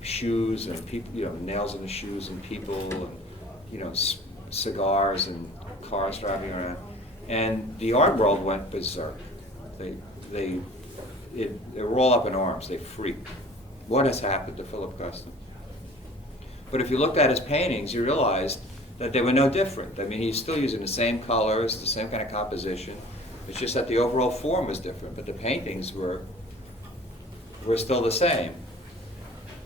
shoes and people, you know, nails in the shoes and people and, you know, cigars and cars driving around. And the art world went berserk. They were all up in arms. They freaked. What has happened to Philip Guston? But if you looked at his paintings, you realized that they were no different. I mean, he's still using the same colors, the same kind of composition. It's just that the overall form was different, but the paintings were still the same.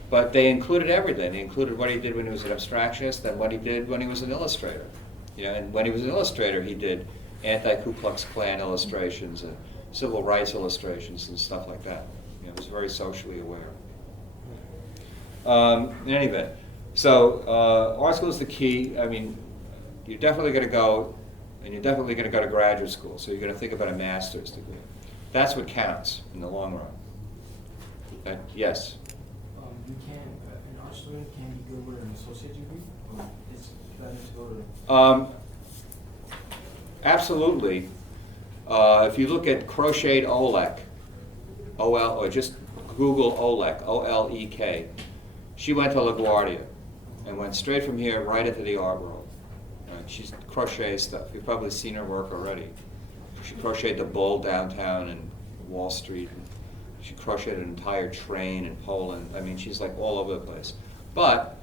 But they included everything. They included what he did when he was an abstractionist and what he did when he was an illustrator. You know, and when he was an illustrator, he did anti-Ku Klux Klan illustrations and civil rights illustrations and stuff like that. You know, he was very socially aware. In any event, so art school is the key. I mean, you're definitely going to go, and you're definitely going to go to graduate school. So you're going to think about a master's degree. That's what counts in the long run. Yes. You can, an art student, can you go with an associate degree, or is better to go to? Absolutely. If you look at Crocheted Olek, or just Google Olek, O-L-E-K, she went to LaGuardia and went straight from here right into the art world. She's crochet stuff. You've probably seen her work already. She crocheted the bull downtown in Wall Street. She crocheted an entire train in Poland. I mean, she's like all over the place. But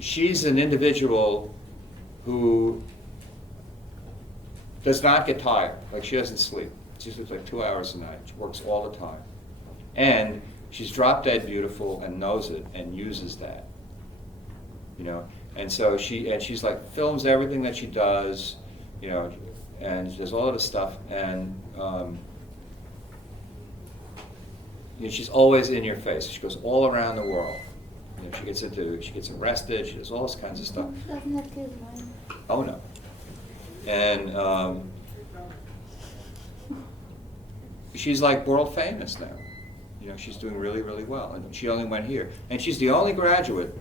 she's an individual who does not get tired. Like, she doesn't sleep. She sleeps like 2 hours a night. She works all the time. And she's drop dead beautiful and knows it and uses that. You know? And so she's like, films everything that she does, you know, and she does all of this stuff, and you know, she's always in your face. She goes all around the world. You know, she gets arrested. She does all this kinds of stuff. She doesn't have kids, right? Oh no. And she's like world famous now. You know, she's doing really, really well. And she only went here. And she's the only graduate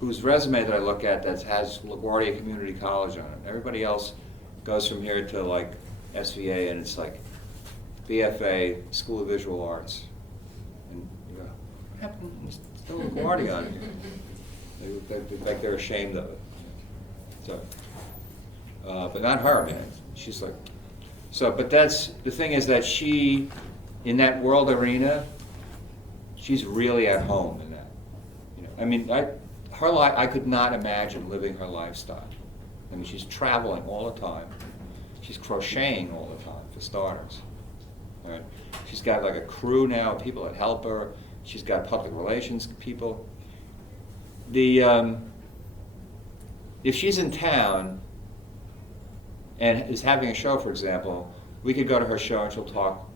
whose resume that I look at that has LaGuardia Community College on it. Everybody else goes from here to like SVA, and it's like BFA, School of Visual Arts. And you go, what happened? There's still LaGuardia on here. They look like they're ashamed of it. So, but not her, man. She's like, so, but that's, the thing is that she, in that world arena, she's really at home in that. You know, I mean, her life, I could not imagine living her lifestyle. I mean, she's traveling all the time. She's crocheting all the time, for starters. Right? She's got like a crew now, people that help her. She's got public relations people. If she's in town and is having a show, for example, we could go to her show and she'll talk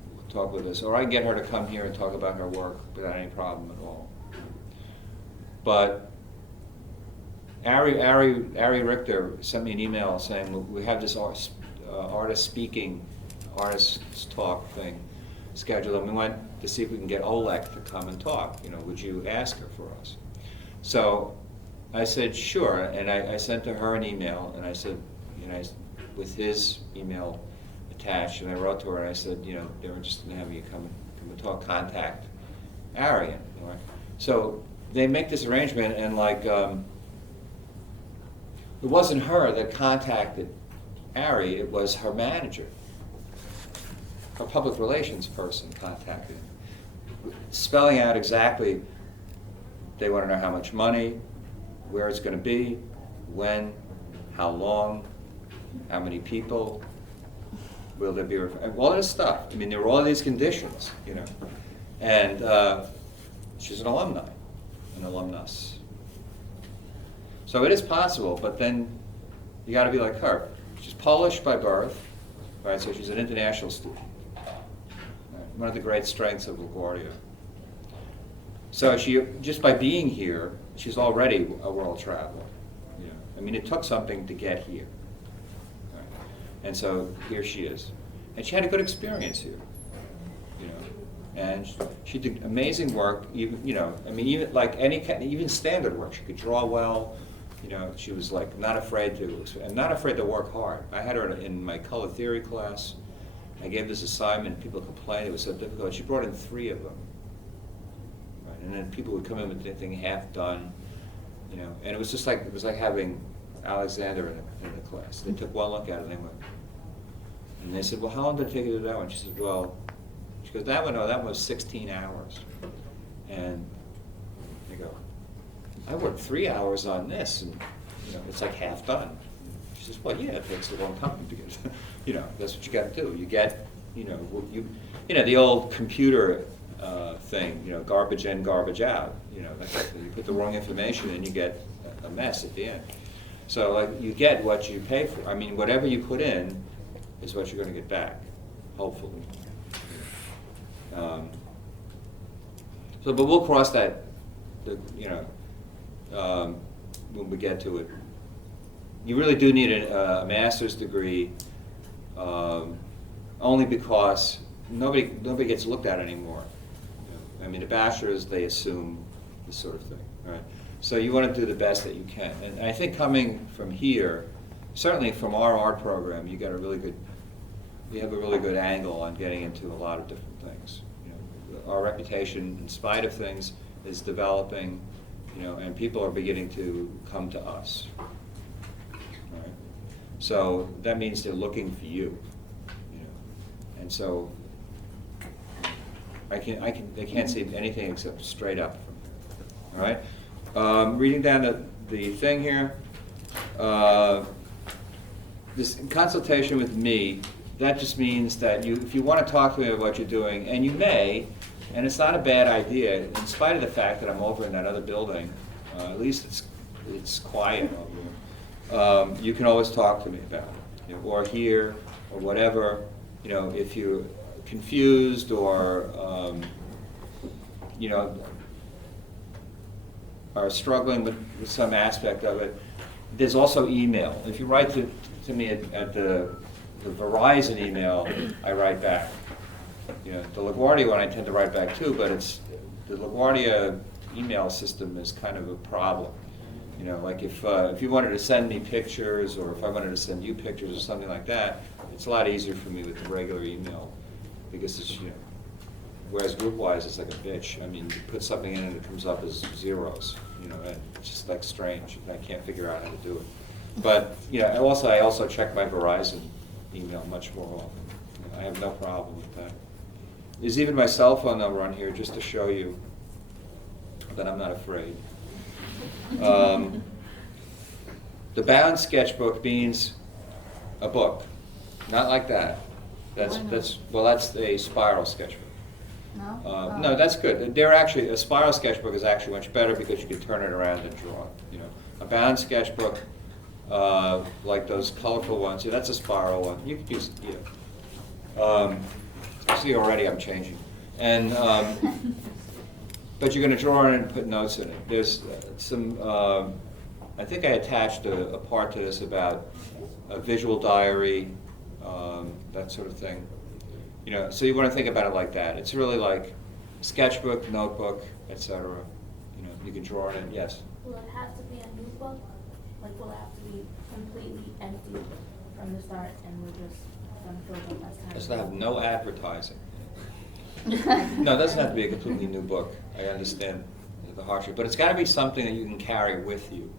with us, or I can get her to come here and talk about her work without any problem at all. But Ari Richter sent me an email saying, we have this artist talk thing scheduled, and we want to see if we can get Olek to come and talk. You know, would you ask her for us? So I said, sure, and I sent to her an email, and I said, you know, with his email attached, and I wrote to her and I said, you know, they're interested in having you come and talk, contact Ari. All right? So they make this arrangement, and like, it wasn't her that contacted Ari, it was her manager. Her public relations person contacted him, spelling out exactly, they want to know how much money, where it's going to be, when, how long, how many people, will there be, all this stuff. I mean, there were all these conditions, you know. And she's an alumni, an alumnus. So it is possible, but then you got to be like her. She's Polish by birth, right? So she's an international student. Right? One of the great strengths of LaGuardia. So she, just by being here, she's already a world traveler. You know? I mean, it took something to get here. Right? And so here she is. And she had a good experience here. You know? And she did amazing work, even, you know, I mean, even like any kind, even standard work. She could draw well. You know, she was like not afraid to work hard. I had her in my color theory class. I gave this assignment, people complained it was so difficult. She brought in 3 of them. Right? And then people would come in with the thing half done, you know, and it was just like, it was like having Alexander in the class. They took one look at it and they went, and they said, well, how long did it take you to do that one? She said, well, she goes, that one, no, that one was 16 hours. And they go, I worked 3 hours on this, and you know, it's like half done. She says, well, yeah, it takes a long time to get, you know, that's what you got to do. You get, you know, the old computer thing, you know, garbage in, garbage out. You know, you put the wrong information in, you get a mess at the end. So, like, you get what you pay for. I mean, whatever you put in is what you're going to get back, hopefully. So, but we'll cross that, you know, when we get to it. You really do need a master's degree, only because nobody gets looked at anymore. I mean, a bachelor's, they assume this sort of thing, right? So you want to do the best that you can. And I think coming from here, certainly from our art program, you have a really good angle on getting into a lot of different things. You know, our reputation, in spite of things, is developing, you know, and people are beginning to come to us. Right? So that means they're looking for you, you know. And so they can't see anything except straight up from here. All right? Reading down the thing here, this consultation with me, that just means that if you want to talk to me about what you're doing, and you may, and it's not a bad idea, in spite of the fact that I'm over in that other building, at least it's quiet over here, you can always talk to me about it, you know, or here, or whatever, you know, if you're confused or, you know, are struggling with some aspect of it. There's also email. If you write to me at the Verizon email, I write back. You know, the LaGuardia one I tend to write back too, but the LaGuardia email system is kind of a problem. You know, like if you wanted to send me pictures, or if I wanted to send you pictures or something like that, it's a lot easier for me with the regular email, because it's, you know, whereas GroupWise is like a bitch. I mean, you put something in and it comes up as zeros. You know, and it's just like strange. I can't figure out how to do it. But you know, I also check my Verizon email much more often. You know, I have no problem with that. There's even my cell phone number on here just to show you that I'm not afraid. The bound sketchbook means a book, not like that. That's a spiral sketchbook. No? No, that's good. They're actually, a spiral sketchbook is actually much better because you can turn it around and draw it. You know, a bound sketchbook, like those colorful ones, yeah, that's a spiral one. You could use, see already I'm changing. And, but you're going to draw in and put notes in it. There's some, I think I attached a part to this about a visual diary, that sort of thing. You know, so you want to think about it like that. It's really like sketchbook, notebook, etc. You know, you can draw in it. Yes. Will it have to be a new book? Like, will it have to be completely empty from the start, and we're just gonna fill up as time? Does it have no advertising? No, it doesn't have to be a completely new book. I understand the hardship, but it's got to be something that you can carry with you.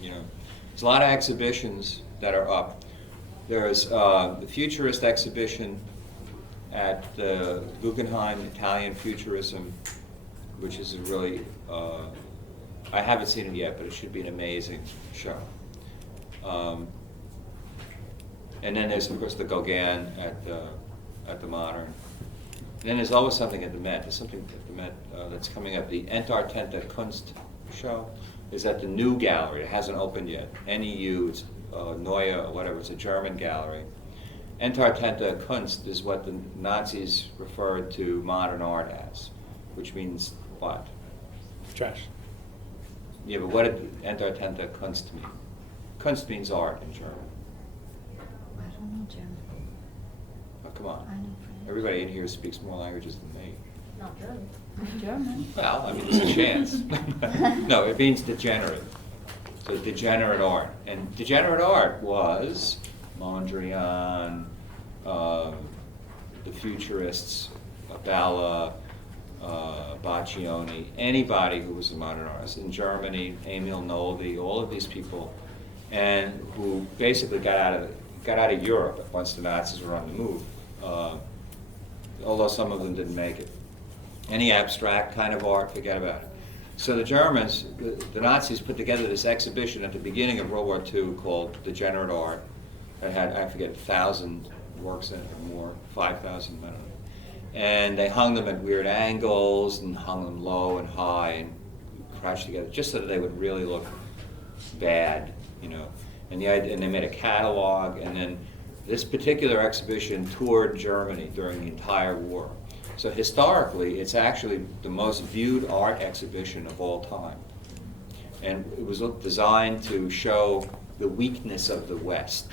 You know, there's a lot of exhibitions that are up. There's the Futurist exhibition at the Guggenheim, Italian Futurism, which is a really, I haven't seen it yet, but it should be an amazing show. And then there's, of course, the Gauguin at the Modern. And then there's always something at the Met. There's something at the Met that's coming up. The Entartente Kunst show is at the New Gallery. It hasn't opened yet. NEU, it's Neue, or whatever, it's a German gallery. Entartente Kunst is what the Nazis referred to modern art as, which means what? Trash. Yeah, but what did Entartente Kunst mean? Kunst means art in German. I don't know German. Oh, come on. I know French. Everybody in here speaks more languages than me. Not German. I'm German. Well, I mean, there's a chance. No, it means degenerate. So degenerate art. And degenerate art was Mondrian, the Futurists, Balla, Baccioni, anybody who was a modern artist. In Germany, Emil Noldi, all of these people, and who basically got out of Europe once the Nazis were on the move, although some of them didn't make it. Any abstract kind of art, forget about it. So the Germans, the Nazis put together this exhibition at the beginning of World War II called Degenerate Art. It had, I forget, 1,000 works in it or more, 5,000, I don't know. And they hung them at weird angles and hung them low and high and crouched together just so that they would really look bad, you know. And they made a catalog, and then this particular exhibition toured Germany during the entire war. So historically, it's actually the most viewed art exhibition of all time. And it was designed to show the weakness of the West,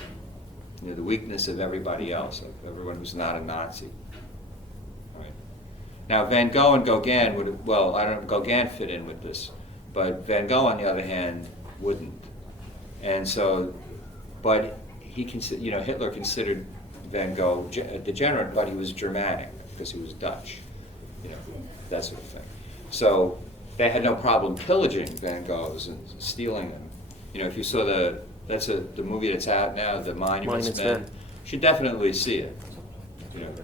you know, the weakness of everybody else, of everyone who's not a Nazi. Right. Now, Van Gogh and Gauguin would, well, I don't know, Gauguin fit in with this, but Van Gogh, on the other hand, wouldn't. And so, but he you know, Hitler considered Van Gogh a degenerate, but he was Germanic because he was Dutch, you know, that sort of thing. So they had no problem pillaging Van Goghs and stealing them. You know, if you saw the movie that's out now, The Monuments Men, you should definitely see it. You know,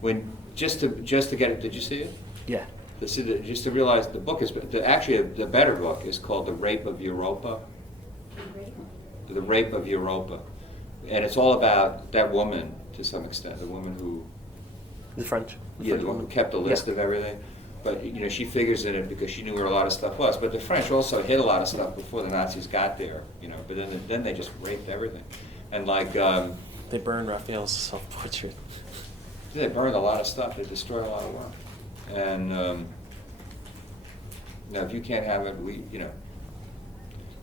when just to get it. Did you see it? Yeah. Just to realize the book is actually the better book is called The Rape of Europa. The Rape of Europa, and it's all about that woman to some extent, the woman who. The French. Yeah, the one who kept a list of everything. But you know, she figures in it because she knew where a lot of stuff was. But the French also hid a lot of stuff before the Nazis got there. You know, but then they just raped everything, and like. They burned Raphael's self-portrait. They burned a lot of stuff. They destroyed a lot of work, and you know, if you can't have it, you know,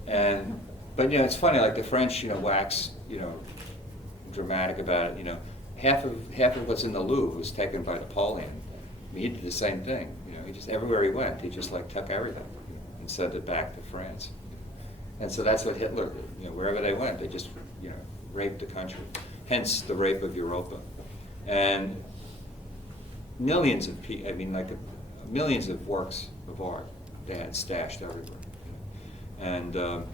and. But you know, it's funny. Like the French, you know, wax, you know, dramatic about it. You know, half of what's in the Louvre was taken by Napoleon. I mean, he did the same thing. You know, he just everywhere he went, he just like took everything and sent it back to France. And so that's what Hitler did. You know, wherever they went, they just, you know, raped the country. Hence the rape of Europa. And millions of people. I mean, like millions of works of art they had stashed everywhere. You know? And.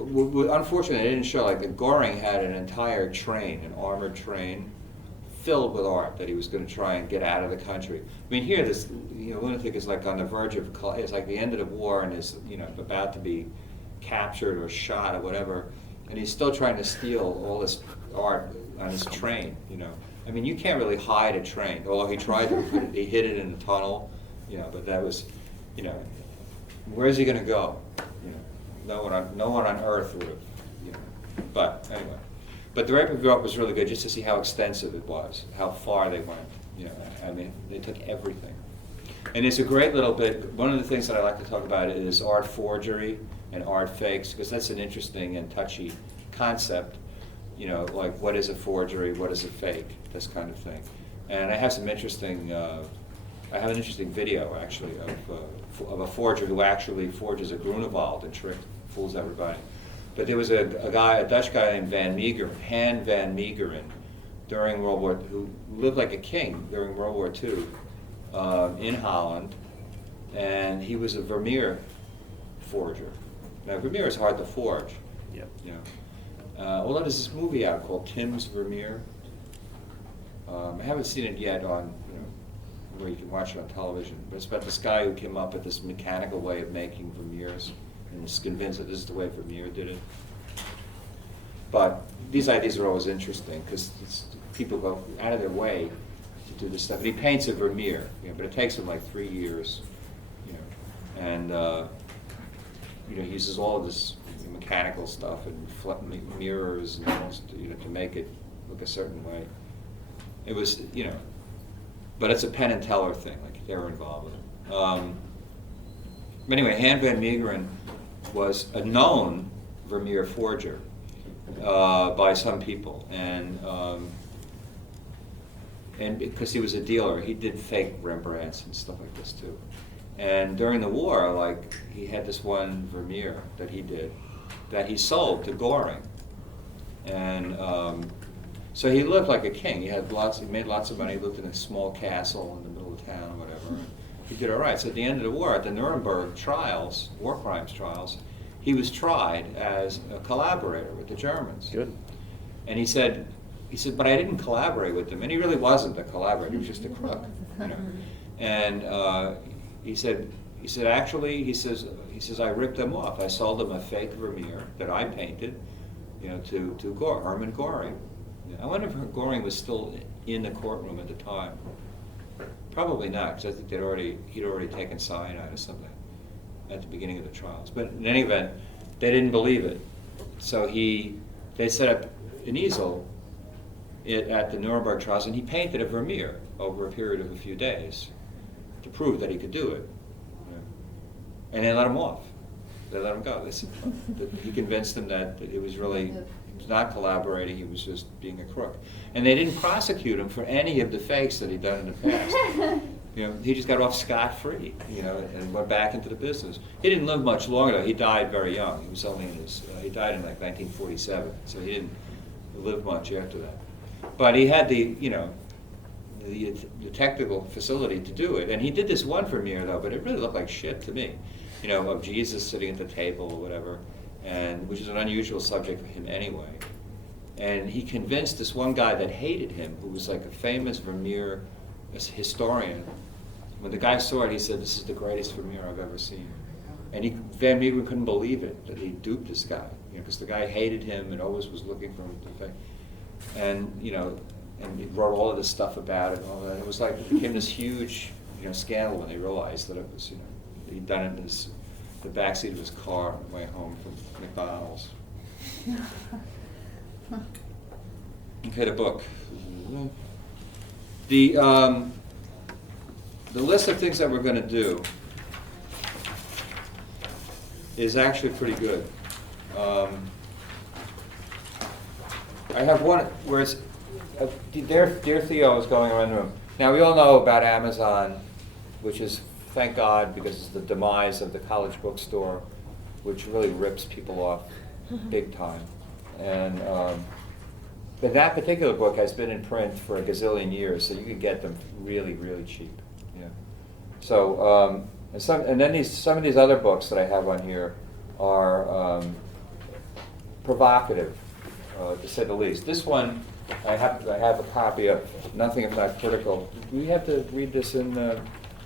Unfortunately, it didn't show. Like the Goring had an entire train, an armored train, filled with art that he was going to try and get out of the country. I mean, here this, you know, lunatic is like on the verge of. It's like the end of the war and is, you know, about to be captured or shot or whatever, and he's still trying to steal all this art on his train. You know, I mean, you can't really hide a train. Although he tried to, he hid it in a tunnel. You know, but that was, you know, where's he going to go? You know. No one on earth would have, you know. But anyway, but the Rape of Europe was really good just to see how extensive it was, how far they went. You know, I mean, they took everything. And it's a great little bit. One of the things that I like to talk about is art forgery and art fakes, because that's an interesting and touchy concept. You know, like what is a forgery, what is a fake, this kind of thing. And I have some interesting. I have an interesting video actually of a forger who actually forges a Grunewald and fools everybody. But there was a Dutch guy named Han van Meegeren, during World War, who lived like a king during World War II in Holland, and he was a Vermeer forger. Now Vermeer is hard to forge. Yep. You know, although there's this movie out called Tim's Vermeer. I haven't seen it yet on, you know, where you can watch it on television, but it's about this guy who came up with this mechanical way of making Vermeers and was convinced that this is the way Vermeer did it. But these ideas are always interesting because people go out of their way to do this stuff. And he paints a Vermeer, you know, but it takes him like 3 years, you know, and you know, he uses all of this mechanical stuff and mirrors and, you know, to make it look a certain way. It was, you know, but it's a Penn and Teller thing, like they were involved with it. But anyway, Han van Meegeren was a known Vermeer forger by some people, and because he was a dealer, he did fake Rembrandts and stuff like this too. And during the war, like he had this one Vermeer that he did, that he sold to Goring. And so he lived like a king. He made lots of money. He lived in a small castle in the middle of town or whatever. And he did all right. So at the end of the war, at the Nuremberg trials, war crimes trials, he was tried as a collaborator with the Germans. Good. And he said, but I didn't collaborate with them. And he really wasn't a collaborator. He was just a crook, you know. And he said, actually, he says, I ripped them off. I sold them a fake Vermeer that I painted, you know, to Hermann Goring. I wonder if Goring was still in the courtroom at the time. Probably not, because I think he'd already taken cyanide or something at the beginning of the trials. But in any event, they didn't believe it. So they set up an easel at the Nuremberg trials, and he painted a Vermeer over a period of a few days to prove that he could do it. And they let him off. They let him go. He convinced them that it was really, he was not collaborating, he was just being a crook. And they didn't prosecute him for any of the fakes that he'd done in the past. You know, he just got off scot-free, you know, and went back into the business. He didn't live much longer, though. He died very young. He was only in his, he died in like 1947, so he didn't live much after that. But he had the, you know, the technical facility to do it. And he did this one Vermeer, though, but it really looked like shit to me. You know, of Jesus sitting at the table or whatever, and which is an unusual subject for him anyway. And he convinced this one guy that hated him, who was like a famous Vermeer historian. When the guy saw it, he said, "This is the greatest Vermeer I've ever seen." And Van Meegeren couldn't believe it, that he duped this guy, you know, because the guy hated him and always was looking for him to fake. And, you know, and he wrote all of this stuff about it and all that. It was like, it became this huge, you know, scandal when they realized that it was, you know, he'd done it in the backseat of his car on the way home from McDonald's. Okay, the book. The list of things that we're going to do is actually pretty good. I have one where it's, Dear Theo is going around the room. Now, we all know about Amazon, which is, thank God, because it's the demise of the college bookstore, which really rips people off big time. And but that particular book has been in print for a gazillion years, so you can get them really, really cheap. Yeah. So and then some of these other books that I have on here are provocative, to say the least. This one I have a copy of. Nothing if not critical. Do we have to read this in the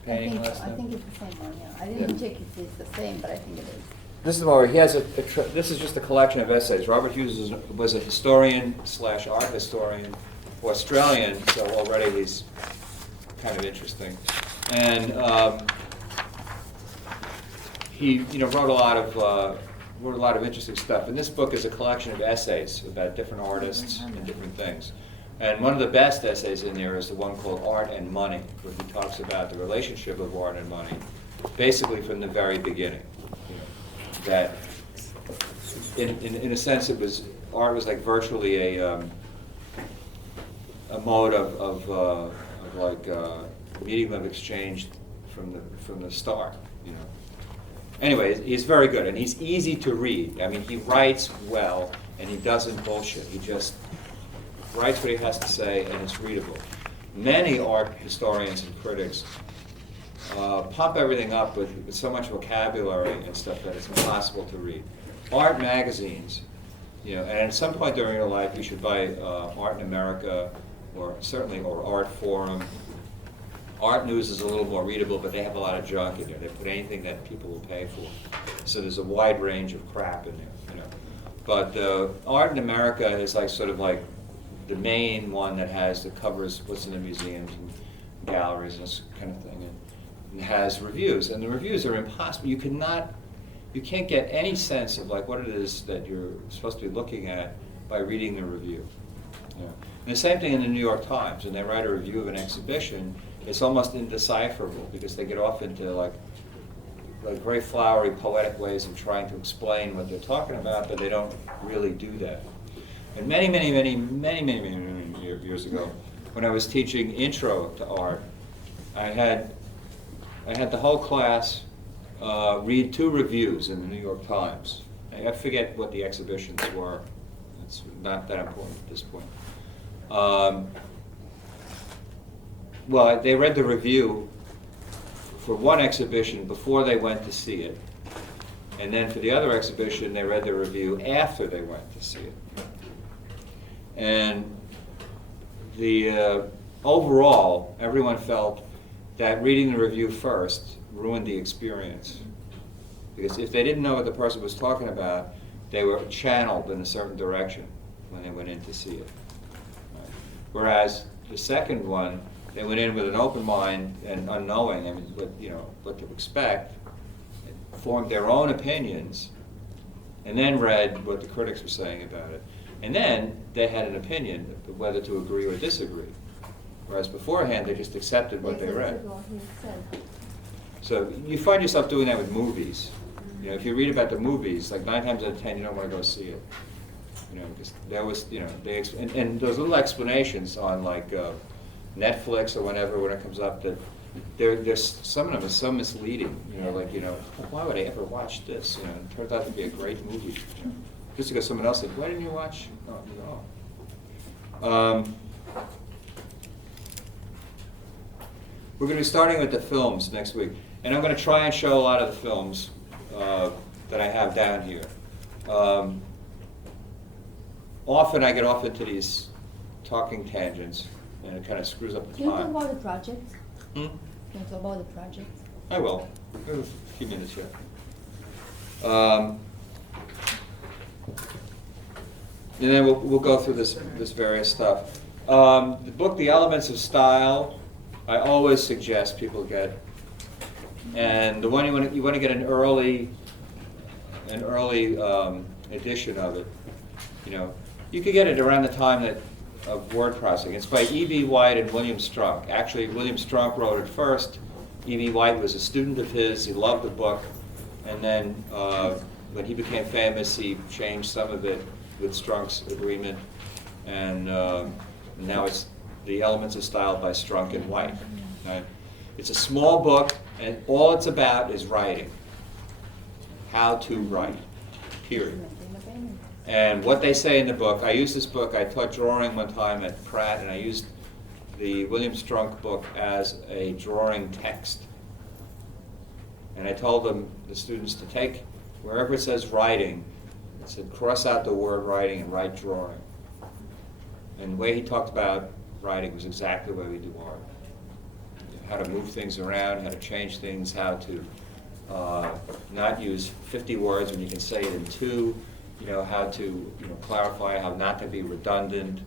painting last time? I think it's the same one, yeah. I didn't check if it's the same, but I think it is. This is the one where he has this is just a collection of essays. Robert Hughes was a historian / art historian, Australian, so already he's kind of interesting. And he, you know, wrote a lot of interesting stuff. And this book is a collection of essays about different artists and different things. And one of the best essays in there is the one called Art and Money, where he talks about the relationship of art and money, basically from the very beginning. You know, that, in a sense, art was like virtually a mode of medium of exchange from the start. You know. Anyway, he's very good, and he's easy to read. I mean, he writes well, and he doesn't bullshit. He just writes what he has to say, and it's readable. Many art historians and critics pump everything up with so much vocabulary and stuff that it's impossible to read. Art magazines, you know, and at some point during your life, you should buy Art in America, or Art Forum. Art News is a little more readable, but they have a lot of junk in there. They put anything that people will pay for. So there's a wide range of crap in there, you know. But Art in America is like sort of like the main one that covers what's in the museums and galleries and this kind of thing, and has reviews. And the reviews are impossible. You can't get any sense of like what it is that you're supposed to be looking at by reading the review. You know. And the same thing in the New York Times. When they write a review of an exhibition, it's almost indecipherable because they get off into like very flowery, poetic ways of trying to explain what they're talking about, but they don't really do that. And many years ago, when I was teaching intro to art, I had the whole class read 2 reviews in the New York Times I forget what the exhibitions were. It's not that important at this point. Well, they read the review for one exhibition before they went to see it. And then for the other exhibition, they read the review after they went to see it. And the overall, everyone felt that reading the review first ruined the experience. Because if they didn't know what the person was talking about, they were channeled in a certain direction when they went in to see it. Right? Whereas the second one, they went in with an open mind and unknowing, I mean, what to expect, formed their own opinions, and then read what the critics were saying about it. And then they had an opinion of whether to agree or disagree. Whereas beforehand, they just accepted what they read. So you find yourself doing that with movies. You know, if you read about the movies, like 9 times out of 10, you don't want to go see it. You know, because there was, you know, and those little explanations on like Netflix or whenever when it comes up that there's some of them are so misleading. You know, like, you know, why would I ever watch this? You know, it turns out to be a great movie. You know? Just because someone else said, why didn't you watch? No. We're going to be starting with the films next week. And I'm going to try and show a lot of the films that I have down here. Often I get off into these talking tangents, and it kind of screws up the Can you talk time. about the project? Hmm? Can you talk about the project? I will. We have a few minutes here. And then we'll go through this various stuff. The book, The Elements of Style, I always suggest people get. And the one you want to get an early edition of it. You know, you could get it around the time of word processing. It's by E.B. White and William Strunk. Actually, William Strunk wrote it first. E.B. White was a student of his. He loved the book, and then when he became famous, he changed some of it with Strunk's agreement, and now it's The Elements of Style by Strunk and White. Right? It's a small book, and all it's about is writing. How to write, period. And what they say in the book, I used this book, I taught drawing one time at Pratt, and I used the William Strunk book as a drawing text. And I told them, the students, to take, wherever it says writing, it said cross out the word writing and write drawing. And the way he talked about writing was exactly the way we do art. How to move things around, how to change things, how to not use 50 words when you can say it in 2, you know, how to clarify, how not to be redundant,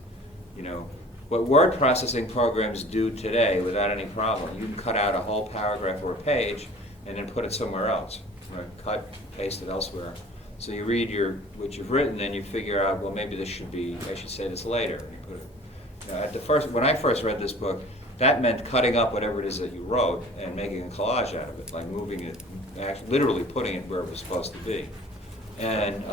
you know. What word processing programs do today without any problem, you can cut out a whole paragraph or a page and then put it somewhere else, right? Cut, paste it elsewhere. So you read what you've written, and you figure out, well, maybe this should be, I should say this later. And you put it, you know, when I first read this book, that meant cutting up whatever it is that you wrote and making a collage out of it, like moving it, actually, literally putting it where it was supposed to be. And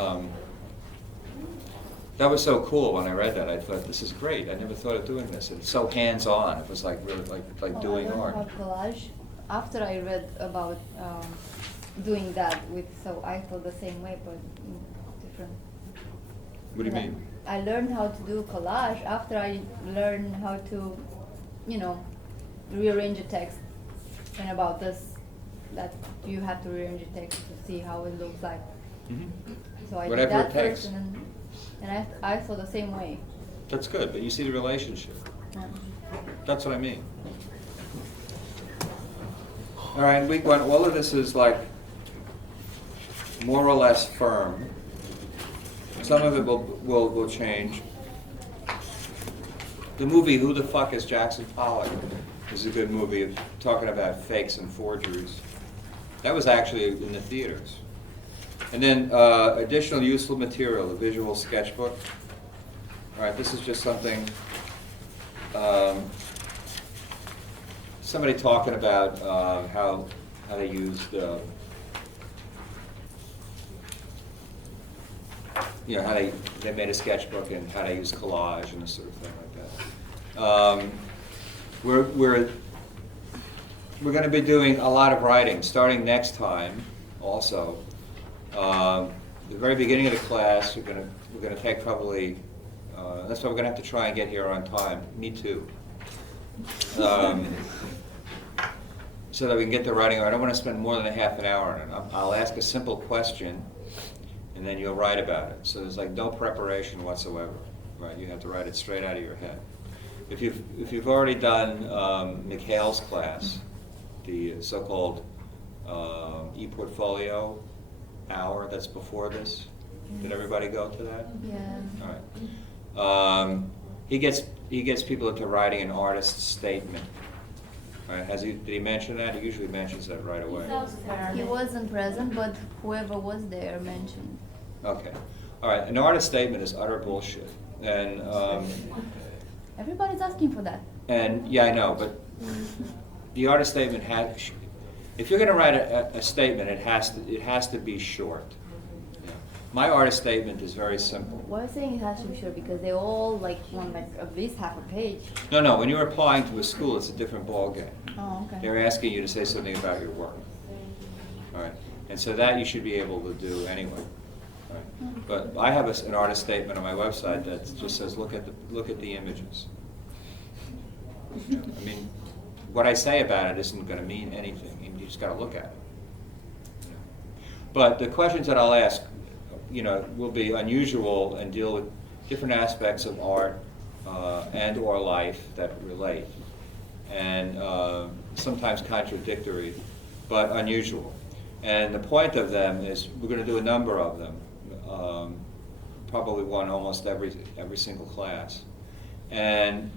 that was so cool when I read that. I thought, this is great. I never thought of doing this. And it's so hands-on. It was like really like doing I art. learned about collage after I read about doing that so I thought the same way, but different. What do you mean? I learned how to do collage after I learned how to, rearrange a text. And about this, that you have to rearrange a text to see how it looks like. Mhm. So I Whatever did that it takes. first, and I saw the same way. That's good, but you see the relationship. Yeah. That's what I mean. All right, week 1, all of this is like more or less firm. Some of it will change. The movie Who the Fuck is Jackson Pollock is a good movie talking about fakes and forgeries. That was actually in the theaters. And then additional useful material, the visual sketchbook. All right, this is just something, somebody talking about how they used, how they made a sketchbook and how they use collage and this sort of thing like that. We're going to be doing a lot of writing starting next time also. the very beginning of the class, we're gonna take probably, that's why we're gonna have to try and get here on time. Me too. So that we can get the writing. I don't want to spend more than a half an hour on it. I'll ask a simple question, and then you'll write about it. So there's like no preparation whatsoever, right? You have to write it straight out of your head. If you've already done Mikhail's class, the so-called e-portfolio hour that's before this, did everybody go to that? Yeah. All right. He gets people into writing an artist's statement. Right. Did he mention that? He usually mentions that right away. He wasn't present, but whoever was there mentioned. Okay. All right. An artist statement is utter bullshit. And Everybody's asking for that. and yeah, I know, but the artist statement if you're going to write a statement, it has to be short. Yeah. My artist statement is very simple. Why are you saying it has to be short? Because they all want at least half a page. No. When you're applying to a school, it's a different ballgame. Oh, okay. They're asking you to say something about your work. All right. And so that you should be able to do anyway. Right. But I have an artist statement on my website that just says, look at the images. You know, I mean, what I say about it isn't going to mean anything. You just got to look at it. You know. But the questions that I'll ask, will be unusual and deal with different aspects of art and or life that relate, and sometimes contradictory, but unusual. And the point of them is we're going to do a number of them, probably one almost every single class, and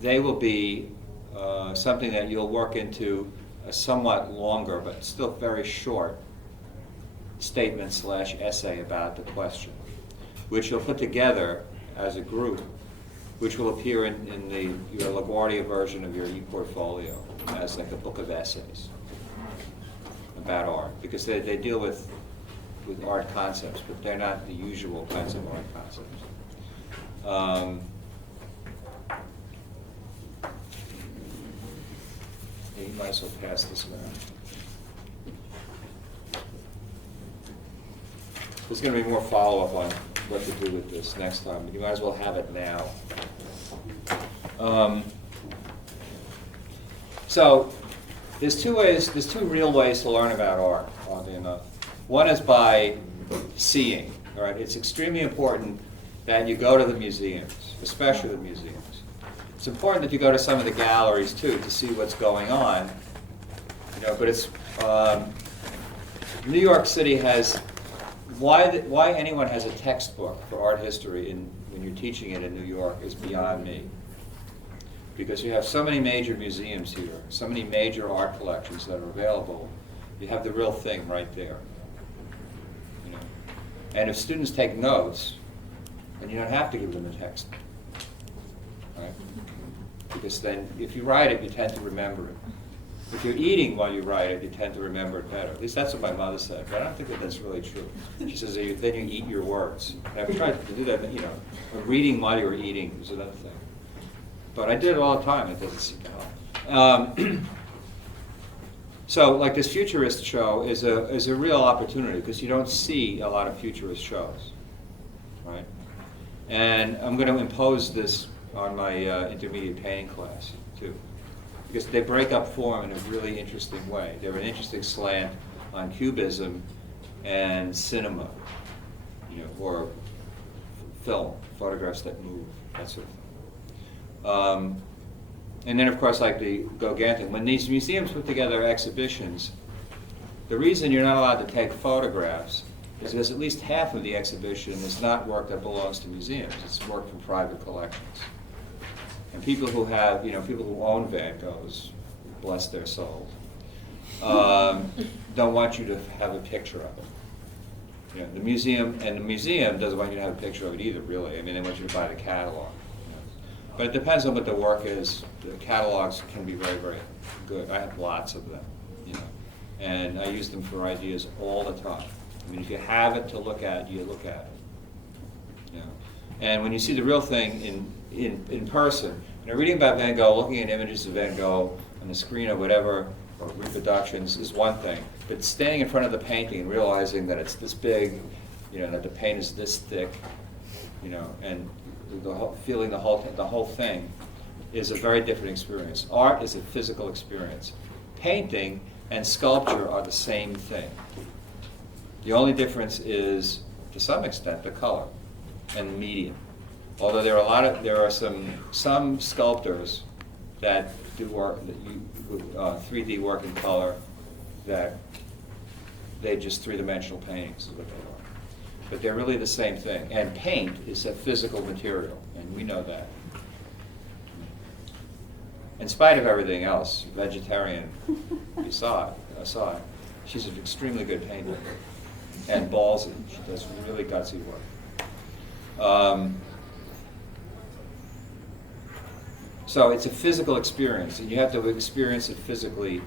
they will be something that you'll work into a somewhat longer but still very short statement/essay about the question, which you'll put together as a group, which will appear in your LaGuardia version of your e-portfolio as like a book of essays about art, because they deal with art concepts, but they're not the usual kinds of art concepts. You might as well pass this around. There's going to be more follow-up on what to do with this next time, but you might as well have it now. So there's two real ways to learn about art, oddly enough. One is by seeing. All right, it's extremely important that you go to the museums, especially the museums. It's important that you go to some of the galleries too to see what's going on. But it's New York City has why anyone has a textbook for art history when you're teaching it in New York is beyond me. Because you have so many major museums here, so many major art collections that are available. You have the real thing right there. And if students take notes, then you don't have to give them a text. Right? Because then if you write it, you tend to remember it. If you're eating while you write it, you tend to remember it better. At least that's what my mother said, but I don't think that's really true. She says then you eat your words. And I've tried to do that, reading while you're eating is another thing. But I did it all the time, it doesn't seem to help. So like this futurist show is a real opportunity because you don't see a lot of futurist shows, right? And I'm going to impose this on my intermediate painting class too, because they break up form in a really interesting way. They're an interesting slant on cubism and cinema, or film, photographs that move, that sort of thing. And then, of course, like the Gauguin, when these museums put together exhibitions, the reason you're not allowed to take photographs is because at least half of the exhibition is not work that belongs to museums. It's work from private collections. And people who have, people who own Van Goghs, bless their souls, don't want you to have a picture of it. The museum doesn't want you to have a picture of it either, really. I mean, they want you to buy the catalog. But it depends on what the work is. The catalogs can be very, very good. I have lots of them, and I use them for ideas all the time. I mean, if you have it to look at, you look at it. And when you see the real thing in person, reading about Van Gogh, looking at images of Van Gogh on the screen or whatever, or reproductions is one thing. But standing in front of the painting and realizing that it's this big, you know, that the paint is this thick, you know, and the whole, feeling the whole thing is a very different experience. Art is a physical experience. Painting and sculpture are the same thing. The only difference is, to some extent, the color and the medium. Although there are some sculptors that do work, that 3D work in color, that they just three-dimensional paintings is what they are. But they're really the same thing. And paint is a physical material, and we know that. In spite of everything else, vegetarian, I saw it. She's an extremely good painter. And ballsy. She does really gutsy work. So it's a physical experience, and you have to experience it physically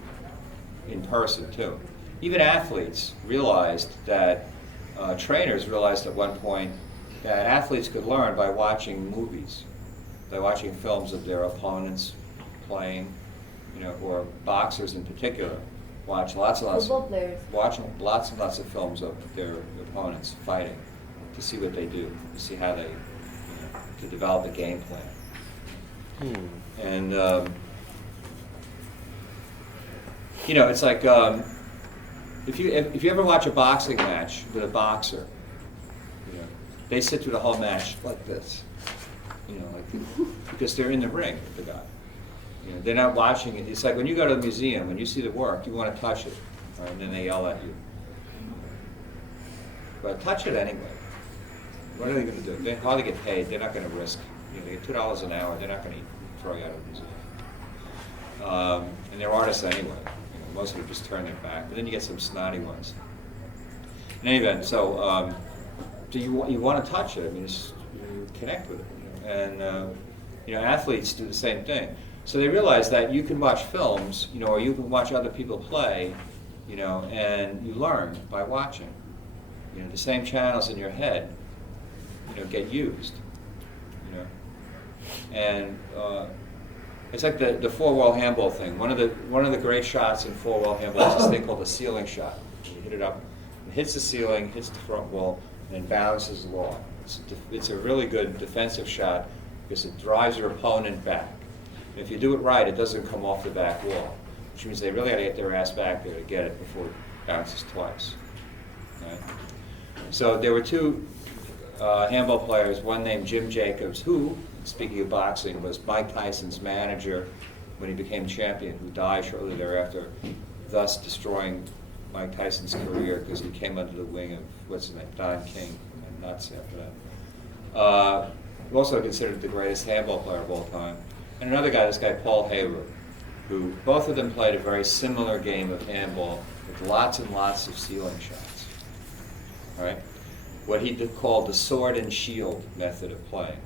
in person too. Even athletes realized that, trainers realized at one point that athletes could learn by watching movies, by watching films of their opponents playing, you know, or boxers in particular. Watch lots and lots of films of their opponents fighting to see what they do, to see how they, you know, to develop a game plan. And you know, it's like if you ever watch a boxing match with a boxer, you know, they sit through the whole match like this, you know, like because they're in the ring with the guy. You know, they're not watching it. It's like when you go to the museum, when you see the work, you want to touch it, right? And then they yell at you. But touch it anyway. What are they going to do? They hardly get paid. They're not going to risk. You know, they get $2 an hour. They're not going to throw you out of the museum. And they're artists anyway. You know, most of them just turn their back. But then you get some snotty ones. In any event, so you want to touch it. I mean, you connect with it. You know? And you know, athletes do the same thing. So they realize that you can watch films, you know, or you can watch other people play, you know, and you learn by watching. You know, the same channels in your head, you know, get used, you know. And it's like the four-wall handball thing. One of the great shots in four-wall handball is this thing called the ceiling shot. You hit it up, it hits the ceiling, hits the front wall, and then bounces along. It's a really good defensive shot because it drives your opponent back. And if you do it right, it doesn't come off the back wall, which means they really got to get their ass back there to get it before it bounces twice. Right? So there were two handball players, one named Jim Jacobs, who, speaking of boxing, was Mike Tyson's manager when he became champion, who died shortly thereafter, thus destroying Mike Tyson's career because he came under the wing of, what's his name, Don King, and nuts after that. Also considered the greatest handball player of all time. And another guy, this guy Paul Hayward, who both of them played a very similar game of handball with lots and lots of ceiling shots. All right? What he called the sword and shield method of playing,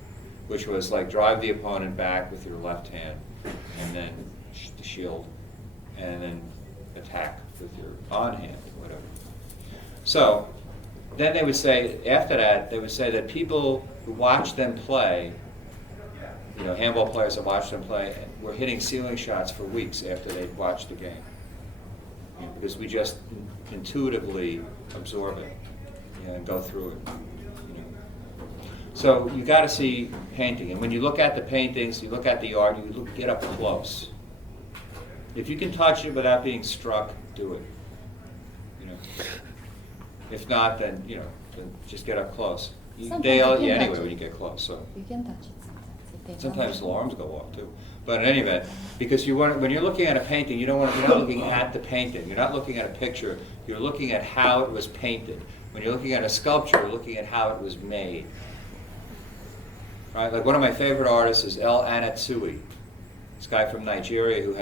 which was like drive the opponent back with your left hand, and then the shield, and then attack with your on hand, or whatever. So then they would say, after that, they would say that people who watched them play, you know, handball players that watched them play, were hitting ceiling shots for weeks after they'd watched the game. You know, because we just intuitively absorb it, you know, and go through it. You know. So you got to see painting, and when you look at the paintings, you look at the art, you get up close. If you can touch it without being struck, do it. You know. If not, then then just get up close. They yell you anyway when you get close. So you can touch it. Sometimes alarms go off too. But in any event, because when you're looking at a painting, you're not looking at the painting. You're not looking at a picture. You're looking at how it was painted. When you're looking at a sculpture, you're looking at how it was made. Right? Like one of my favorite artists is El Anatsui. This guy from Nigeria who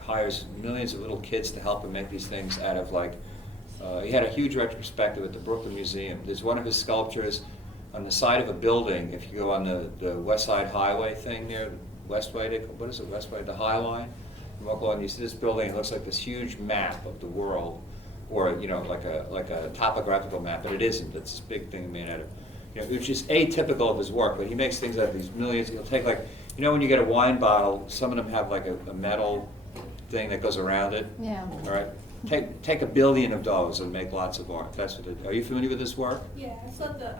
hires millions of little kids to help him make these things out of he had a huge retrospective at the Brooklyn Museum. There's one of his sculptures on the side of a building. If you go on the West Side Highway thing there, Westway, what is it, Westway, the High Line? You walk along, you see this building, it looks like this huge map of the world, or like a topographical map, but it isn't. It's this big thing made out of, which is atypical of his work, but he makes things out of these millions. He'll take when you get a wine bottle, some of them have like a metal thing that goes around it. Yeah. All right? take 1 billion of those and make lots of art. That's what it, are you familiar with this work? Yeah, I saw the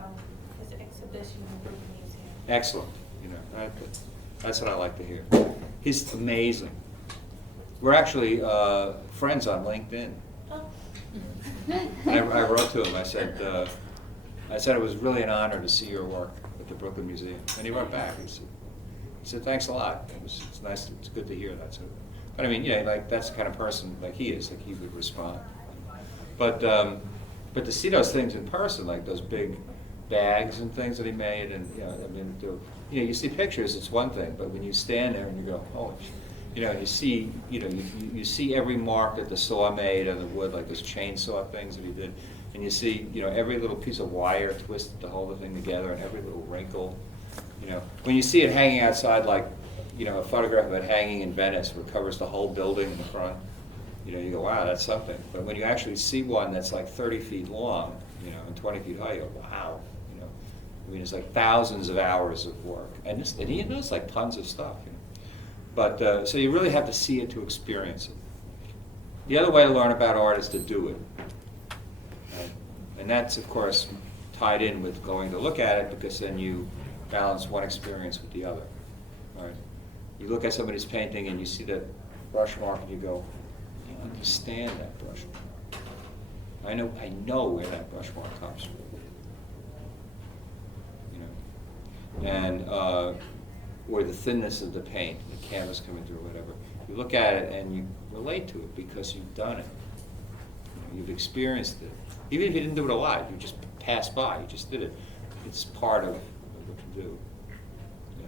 exhibition in the Brooklyn Museum. Excellent. You know, that's what I like to hear. He's amazing. We're actually friends on LinkedIn. Oh. And I wrote to him. I said it was really an honor to see your work at the Brooklyn Museum. And he wrote back. He said thanks a lot. It's nice. It's good to hear that. So, but I mean, yeah, like that's the kind of person like he is. Like he would respond. But to see those things in person, like those big bags and things that he made, and you know, I mean, you see pictures, it's one thing, but when you stand there and you go, oh, you know, you see, you see every mark that the saw made on the wood, like those chainsaw things that he did, and you see, you know, every little piece of wire twisted to hold the thing together, and every little wrinkle, you know, when you see it hanging outside, like, you know, a photograph of it hanging in Venice, where it covers the whole building in the front, you know, you go, wow, that's something. But when you actually see one that's like 30 feet long, you know, and 20 feet high, you go, wow. I mean, it's like thousands of hours of work, and he knows like tons of stuff. You know? But so you really have to see it to experience it. The other way to learn about art is to do it, right? And that's of course tied in with going to look at it, because then you balance one experience with the other. Right? You look at somebody's painting and you see that brush mark, and you go, I understand that brush mark. I know where that brush mark comes from. And or the thinness of the paint, the canvas coming through, whatever. You look at it and you relate to it because you've done it. You've experienced it. Even if you didn't do it a lot, you just passed by, you just did it. It's part of what you do. Yeah.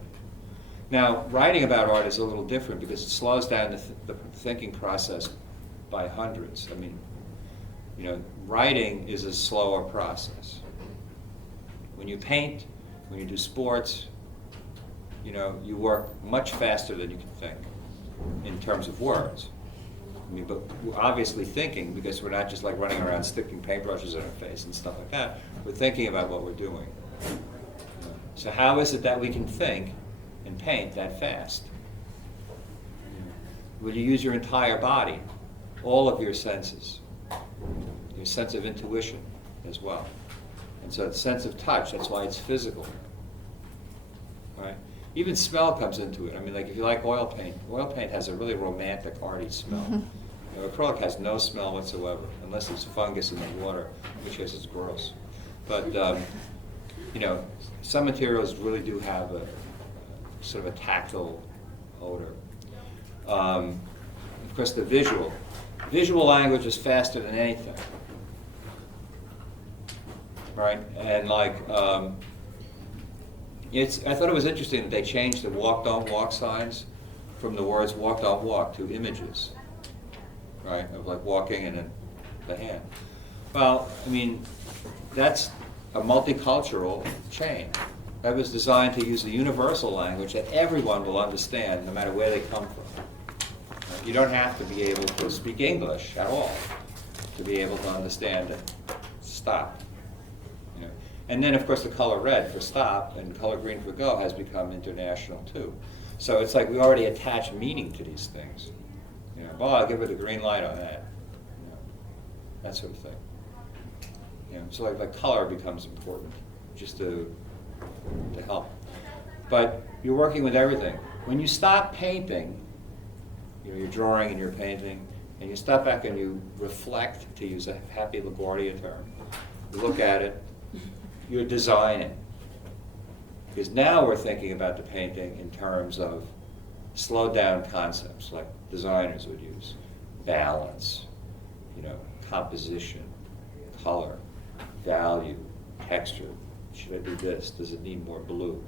Now, writing about art is a little different because it slows down the thinking process by hundreds. I mean, you know, writing is a slower process. When you paint, when you do sports, you know, you work much faster than you can think in terms of words. I mean, but we're obviously thinking, because we're not just like running around sticking paintbrushes in our face and stuff like that. We're thinking about what we're doing. So how is it that we can think and paint that fast? Well, you use your entire body, all of your senses, your sense of intuition as well. And so the sense of touch, that's why it's physical, right? Even smell comes into it. I mean, like if you like oil paint has a really romantic, arty smell. You know, acrylic has no smell whatsoever, unless it's fungus in the water, in which case it's gross. But, you know, some materials really do have a sort of a tactile odor. Of course, the visual language is faster than anything. Right, and like, I thought it was interesting that they changed the walk, don't walk signs from the words walk, don't walk to images, right, of like walking and then the hand. Well, I mean, that's a multicultural change. That was designed to use a universal language that everyone will understand no matter where they come from. Right? You don't have to be able to speak English at all to be able to understand it. Stop. And then, of course, the color red for stop and color green for go has become international, too. So it's like we already attach meaning to these things. You know, well, I'll give it the green light on that. You know, that sort of thing. You know, so like color becomes important, just to help. But you're working with everything. When you stop painting, you know, you're drawing and you're painting, and you step back and you reflect, to use a happy LaGuardia term. You look at it. You're designing. Because now we're thinking about the painting in terms of slowed down concepts like designers would use. Balance, you know, composition, color, value, texture. Should I do this? Does it need more blue?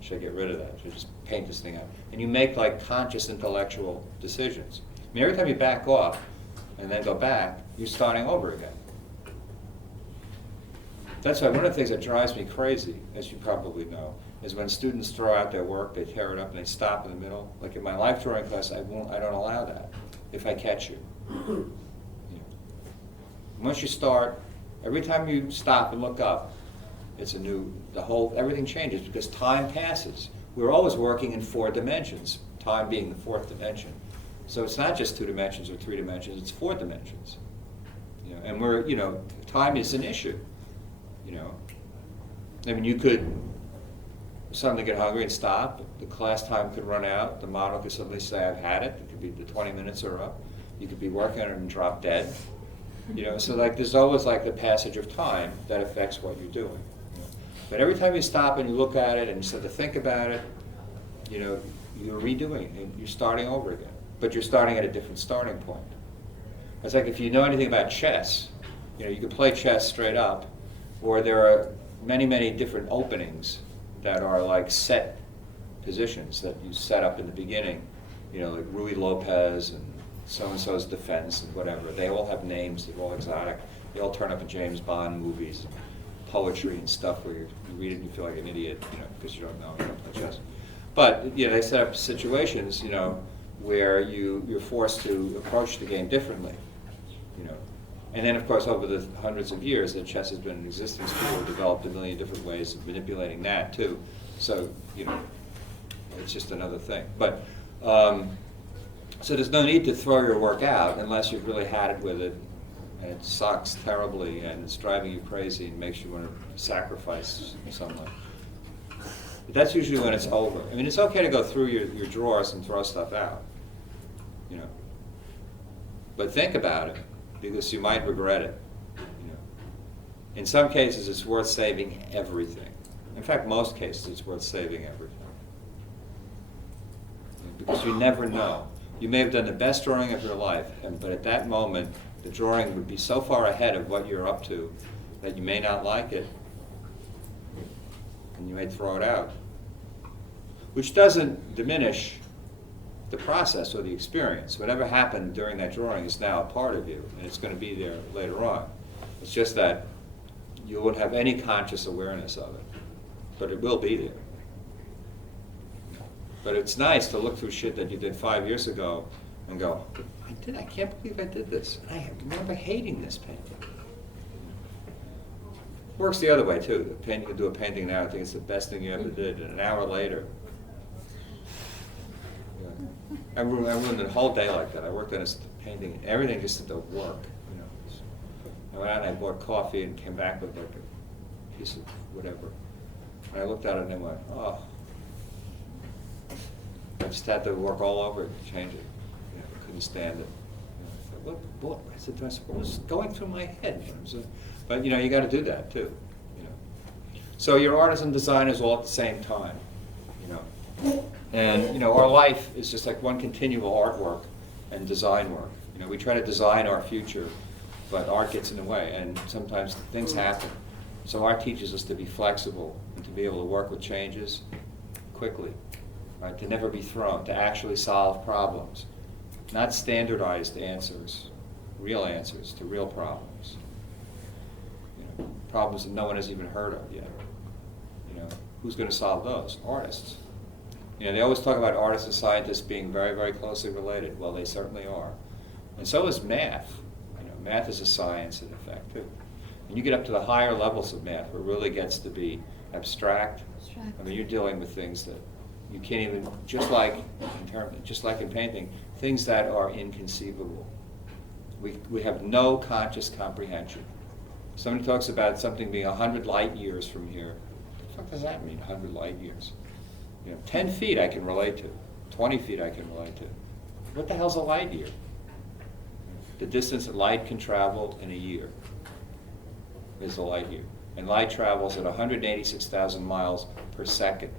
Should I get rid of that? Should I just paint this thing out? And you make like conscious intellectual decisions. I mean, every time you back off and then go back, you're starting over again. That's why one of the things that drives me crazy, as you probably know, is when students throw out their work, they tear it up and they stop in the middle. Like in my life drawing class, I don't allow that if I catch you. You know. Once you start, every time you stop and look up, it's everything changes because time passes. We're always working in 4 dimensions, time being the 4th dimension. So it's not just 2 dimensions or 3 dimensions, it's 4 dimensions. You know, and we're, you know, time is an issue, you know. I mean, you could suddenly get hungry and stop, the class time could run out, the model could suddenly say, I've had it, it could be the 20 minutes are up, you could be working on it and drop dead. You know, so like there's always like the passage of time that affects what you're doing. You know. But every time you stop and you look at it and you start to think about it, you know, you're redoing it, and you're starting over again. But you're starting at a different starting point. It's like if you know anything about chess, you know, you can play chess straight up, or there are many, many different openings that are like set positions that you set up in the beginning, you know, like Rui Lopez and so-and-so's defense and whatever. They all have names, they're all exotic. They all turn up in James Bond movies, poetry and stuff where you read it and you feel like an idiot, you know, because you don't know, you don't play chess. But, you know, they set up situations, you know, where you're forced to approach the game differently, you know. And then, of course, over the hundreds of years that chess has been in existence, people have developed a million different ways of manipulating that, too. So, you know, it's just another thing. But, so there's no need to throw your work out unless you've really had it with it, and it sucks terribly, and it's driving you crazy and makes you want to sacrifice someone. But that's usually when it's over. I mean, it's okay to go through your drawers and throw stuff out, you know. But think about it, because you might regret it, you know. In some cases, it's worth saving everything. In fact, most cases, it's worth saving everything. Because you never know. You may have done the best drawing of your life, but at that moment, the drawing would be so far ahead of what you're up to that you may not like it, and you may throw it out. Which doesn't diminish the process or the experience. Whatever happened during that drawing is now a part of you, and it's going to be there later on. It's just that you won't have any conscious awareness of it, but it will be there. But it's nice to look through shit that you did 5 years ago and go, I can't believe I did this. I remember hating this painting. Works the other way too. You can do a painting now, I think it's the best thing you ever did, and an hour later, I ruined the whole day like that. I worked on this painting, and everything just didn't work. You know, I went out and I bought coffee and came back with like a piece of whatever. And I looked at it and I went, oh. I just had to work all over it to change it. You know, I couldn't stand it. You know, what was going through my head? But you know, you got to do that too. You know, so your artists and designers all at the same time. You know, and you know, our life is just like one continual artwork and design work. You know, we try to design our future, but art gets in the way, and sometimes things happen. So art teaches us to be flexible and to be able to work with changes quickly. Right, to never be thrown, to actually solve problems. Not standardized answers, real answers to real problems. You know, problems that no one has even heard of yet. You know, who's going to solve those? Artists. You know, they always talk about artists and scientists being very, very closely related. Well, they certainly are. And so is math. You know, math is a science in effect, too. And you get up to the higher levels of math where it really gets to be abstract. I mean, you're dealing with things that you can't even, just like in painting, things that are inconceivable. We have no conscious comprehension. Somebody talks about something being 100 light years from here. What the fuck does that mean, 100 light years? You know, 10 feet I can relate to, 20 feet I can relate to. What the hell's a light year? The distance that light can travel in a year is a light year. And light travels at 186,000 miles per second.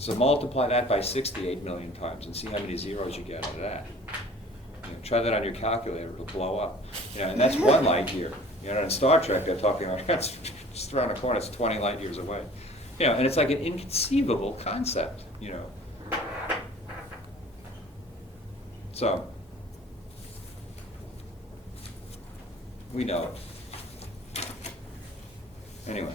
So multiply that by 68 million times and see how many zeros you get out of that. You know, try that on your calculator, it'll blow up. You know, and that's 1 light year. You know, in Star Trek they're talking about, that's just around the corner, it's 20 light years away. You know, and it's like an inconceivable concept, you know. So, we know it. Anyway.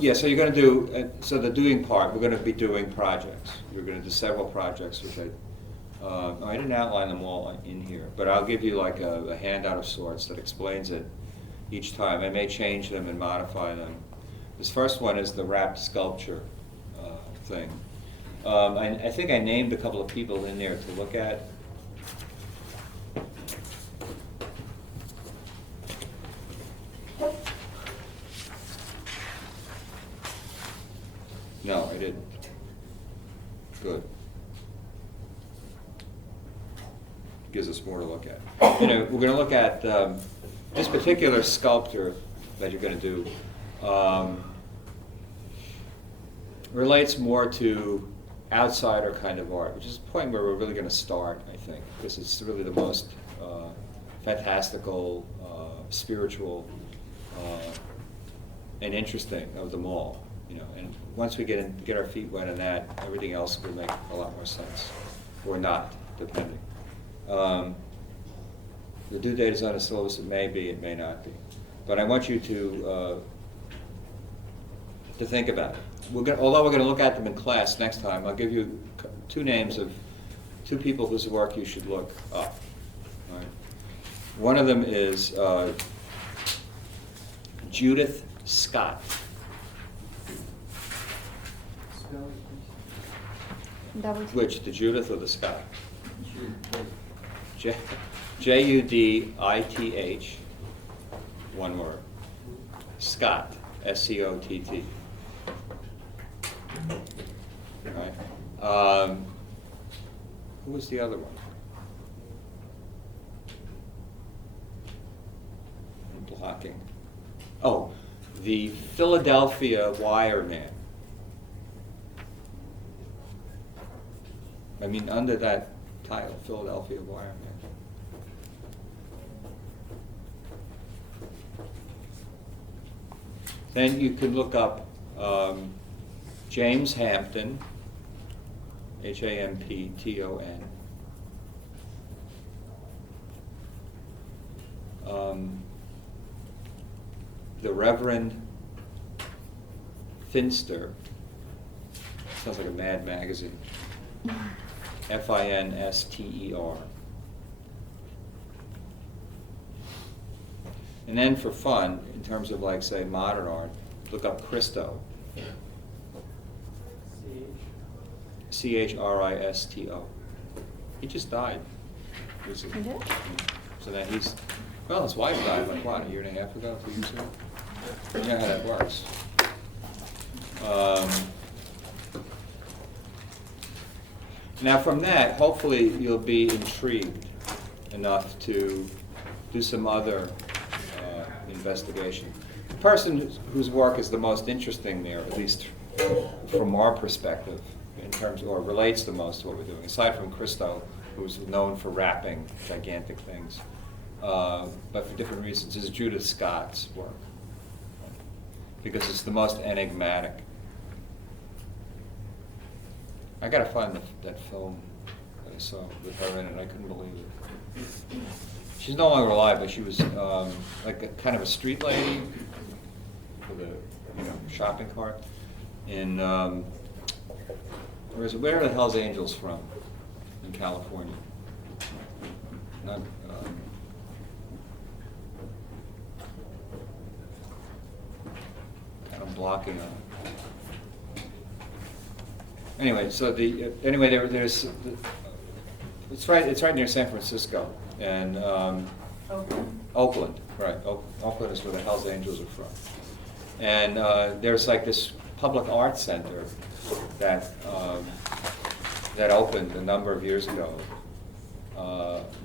Yeah, so you're going to do, so the doing part, we're going to be doing projects. We're going to do several projects, which I didn't outline them all in here, but I'll give you like a handout of sorts that explains it each time. I may change them and modify them. This first one is the wrapped sculpture thing. I think I named a couple of people in there to look at. No, I didn't. Good. Gives us more to look at. You know, we're going to look at this particular sculptor that you're going to do. Relates more to outsider kind of art, which is the point where we're really going to start, I think, because it's really the most fantastical, spiritual, and interesting of them all. You know, and once we get our feet wet on that, everything else will make a lot more sense, or not, depending. The due date is on the syllabus. It may be, it may not be, but I want you to think about it. Although we're going to look at them in class next time, I'll give you two names of two people whose work you should look up. All right. One of them is Judith Scott. Spell it, Double T. Which, the Judith or the Scott? Judith, one word. Scott, Scott. Right. Who was the other one? I'm blocking. Oh, the Philadelphia Wireman. I mean, under that title, Philadelphia Wireman. Then you could look up James Hampton, Hampton. The Reverend Finster. Sounds like a Mad Magazine. Finster. And then for fun, in terms of like, say, modern art, look up Christo. Christo. He just died recently. He did? So that his wife died like what, a year and a half ago, 2 years ago? You know how that works. Now from that, hopefully you'll be intrigued enough to do some other investigation. The person whose work is the most interesting there, at least from our perspective, in terms, or relates the most to what we're doing, aside from Christo, who's known for wrapping gigantic things, but for different reasons, is Judith Scott's work, because it's the most enigmatic. I gotta find that film that I saw with her in it, and I couldn't believe it. She's no longer alive, but she was like a kind of a street lady with a shopping cart in where are the Hell's Angels from in California? Not, I'm blocking on it. Anyway, so there's it's right near San Francisco, and Oakland, right? Oakland is where the Hell's Angels are from, and there's like this public art center that opened a number of years ago.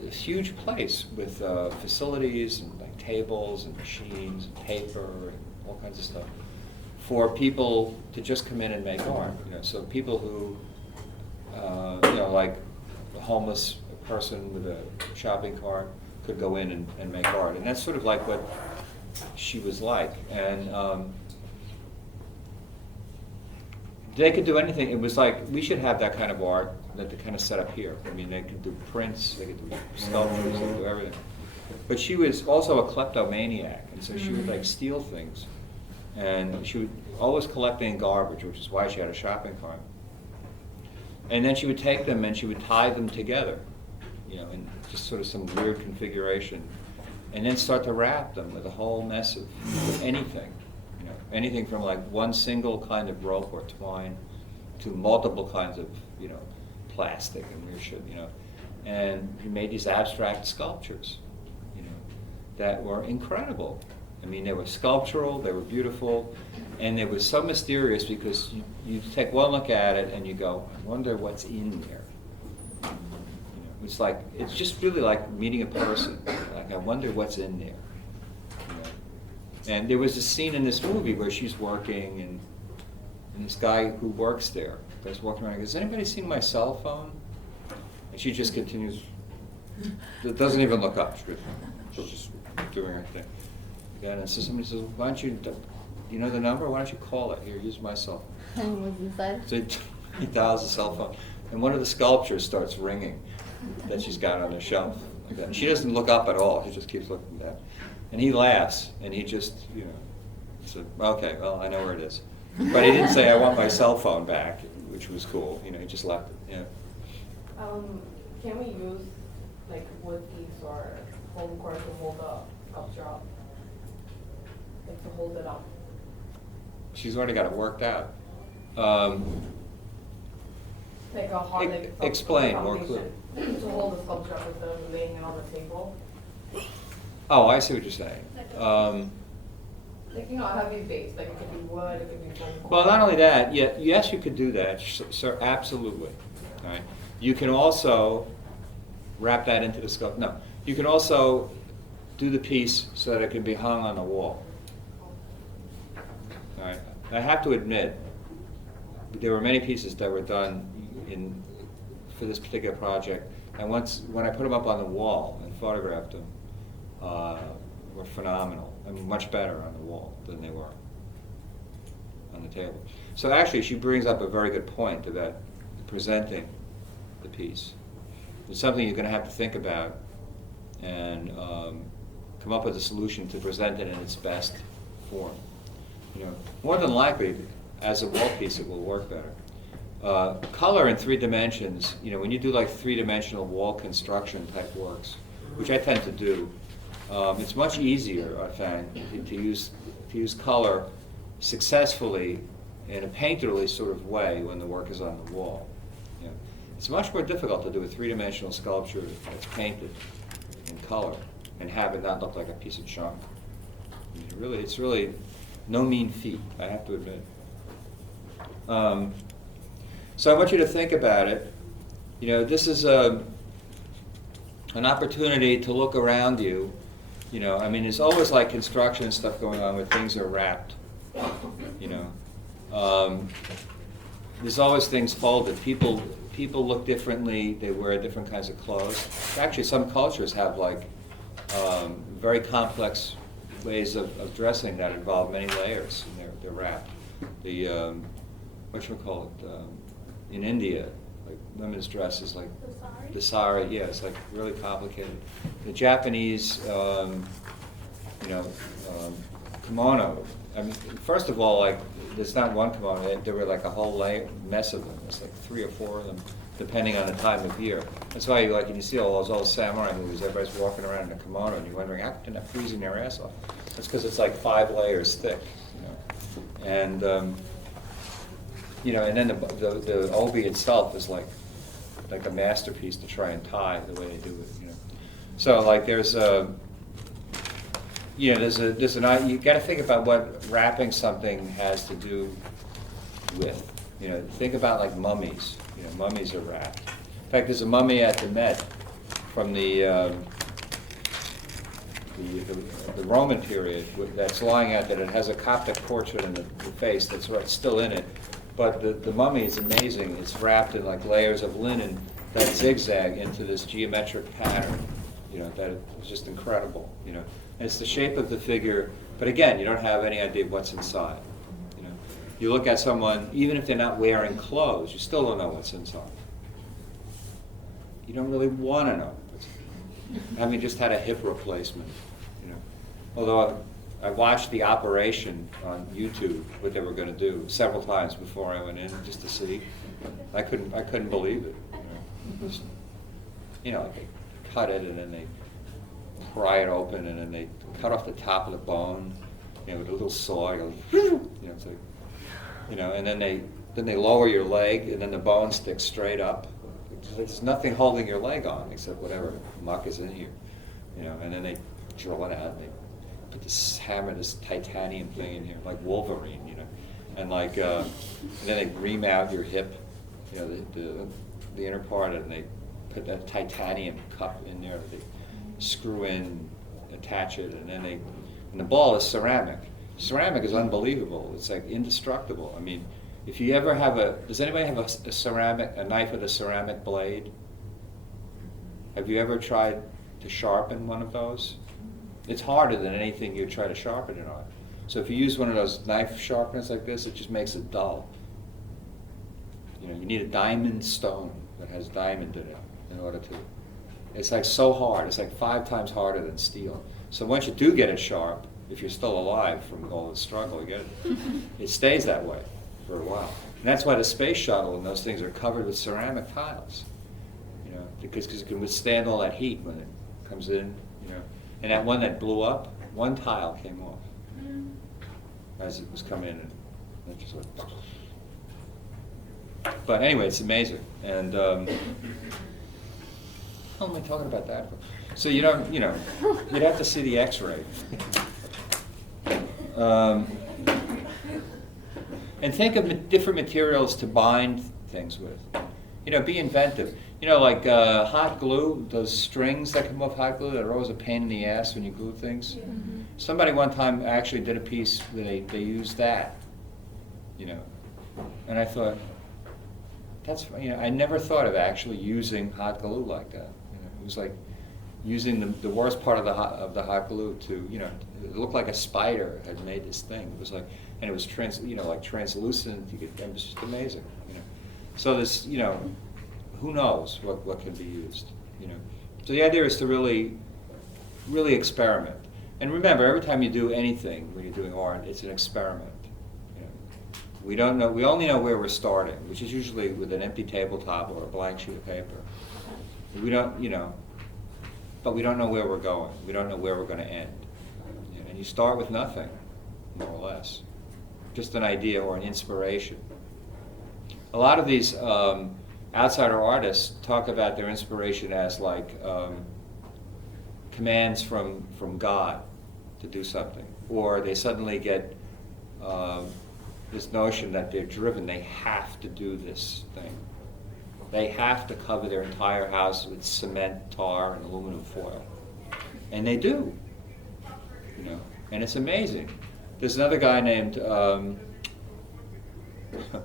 This huge place with facilities and like tables and machines and paper and all kinds of stuff for people to just come in and make art. So people who, like a homeless person with a shopping cart could go in and make art, and that's sort of like what she was like. And they could do anything. It was like, we should have that kind of art that they kind of set up here. I mean, they could do prints, they could do sculptures, they could do everything. But she was also a kleptomaniac, and so she would like steal things. And she would always collecting garbage, which is why she had a shopping cart. And then she would take them and she would tie them together, in just sort of some weird configuration, and then start to wrap them with a whole mess of anything. Anything from like one single kind of rope or twine to multiple kinds of, plastic and weird shit, and he made these abstract sculptures, that were incredible. I mean, they were sculptural, they were beautiful, and they were so mysterious because you take one look at it and you go, I wonder what's in there. It's just really like meeting a person. Like, I wonder what's in there. And there was a scene in this movie where she's working, and this guy who works there is walking around and goes, has anybody seen my cell phone? And she just continues, doesn't even look up. She's just doing her thing. Again, and so somebody says, why don't you know the number? Why don't you call it? Here, use my cell phone. And what's inside? So he dials the cell phone. And one of the sculptures starts ringing that she's got on the shelf. Like that. And she doesn't look up at all. She just keeps looking down. And he laughs, and he just, said, okay, well, I know where it is. But he didn't say, I want my cell phone back, which was cool. He just left it, yeah. Can we use like wood piece or foam core to hold the sculpture up? Like to hold it up? She's already got it worked out. Like a hard, like Explain more foundation to hold the sculpture up with the laying it on the table. Oh, I see what you're saying. Like, a heavy base, like it could be wood, it could be foam core. Well, not only that, yes, you could do that, sir, absolutely. All right. You can also wrap that into the sculpture. No, you can also do the piece so that it can be hung on the wall. All right. I have to admit, there were many pieces that were done for this particular project, and when I put them up on the wall and photographed them, were phenomenal. I mean, much better on the wall than they were on the table. So actually, she brings up a very good point about presenting the piece. It's something you're going to have to think about and come up with a solution to present it in its best form. More than likely, as a wall piece, it will work better. Color in 3 dimensions, when you do like 3-dimensional wall construction type works, which I tend to do, it's much easier, I find, to use color successfully in a painterly sort of way when the work is on the wall. It's much more difficult to do a 3-dimensional sculpture that's painted in color and have it not look like a piece of junk. It's really no mean feat, I have to admit. So I want you to think about it. This is an opportunity to look around you. There's always like construction stuff going on where things are wrapped. There's always things folded. People look differently. They wear different kinds of clothes. Actually, some cultures have like very complex ways of dressing that involve many layers, and they're wrapped. In India, like women's dress is like the sari. Yeah, it's like really complicated. The Japanese, kimono. I mean, first of all, like there's not one kimono. There were like a whole mess of them. There's like 3 or 4 of them, depending on the time of year. That's why when you see all those old samurai movies, everybody's walking around in a kimono, and you're wondering how they're not freezing their ass off. That's because it's like 5 layers thick, and and then the obi itself is like a masterpiece to try and tie the way they do it. So like there's you got to think about what wrapping something has to do with. Think about like mummies. Mummies are wrapped. In fact, there's a mummy at the Met from the Roman period that's lying out there. It has a Coptic portrait in the face that's still in it. But the mummy is amazing. It's wrapped in like layers of linen that zigzag into this geometric pattern. That is just incredible. And it's the shape of the figure, but again, you don't have any idea what's inside. You look at someone, even if they're not wearing clothes, you still don't know what's inside. You don't really want to know. Having just had a hip replacement, Although I watched the operation on YouTube, what they were going to do, several times before I went in, just to see. I couldn't believe it. They cut it and then they pry it open and then they cut off the top of the bone, with a little saw. It goes, it's like, and then they then they lower your leg, and then the bone sticks straight up. There's nothing holding your leg on except whatever muck is in here, you know. And then they drill it out. And they put this hammer, this titanium thing in here, like Wolverine, you know. And like, and then they ream out your hip, you know, the inner part, and they put that titanium cup in there. They screw in, attach it, and then and the ball is ceramic. Ceramic is unbelievable. It's like indestructible. I mean, if you ever have does anybody have a knife with a ceramic blade? Have you ever tried to sharpen one of those? It's harder than anything you try to sharpen it on. So if you use one of those knife sharpeners like this, it just makes it dull. You know, you need a diamond stone that has diamond in it in order to. It's like so hard. It's like 5 times harder than steel. So once you do get it sharp, if you're still alive from all the struggle, it stays that way for a while. And that's why the space shuttle and those things are covered with ceramic tiles. You know, because it can withstand all that heat when it comes in. You know, and that one that blew up, one tile came off as it was coming in, and it just went. But anyway, it's amazing. And how am I talking about that? So you don't, you know, you'd have to see the X-ray. And think of different materials to bind things with. You know, be inventive. You know, like hot glue, those strings that come off hot glue that are always a pain in the ass when you glue things. Yeah. Mm-hmm. Somebody one time actually did a piece where they used that, you know. And I thought, you know, I never thought of actually using hot glue like that. You know, it was like using the worst part of the hot glue to, you know, it looked like a spider had made this thing. It was like, and it was like translucent. It was just amazing, you know. So this, you know, who knows what can be used, you know. So the idea is to really, really experiment. And remember, every time you do anything when you're doing art, it's an experiment. You know, we don't know. We only know where we're starting, which is usually with an empty tabletop or a blank sheet of paper. We don't, you know. But we don't know where we're going. We don't know where we're going to end. You know, and you start with nothing, more or less. Just an idea or an inspiration. A lot of these outsider artists talk about their inspiration as like commands from God to do something. Or they suddenly get this notion that they're driven, they have to do this thing. They have to cover their entire house with cement, tar, and aluminum foil. And they do, you know, and it's amazing. There's another guy named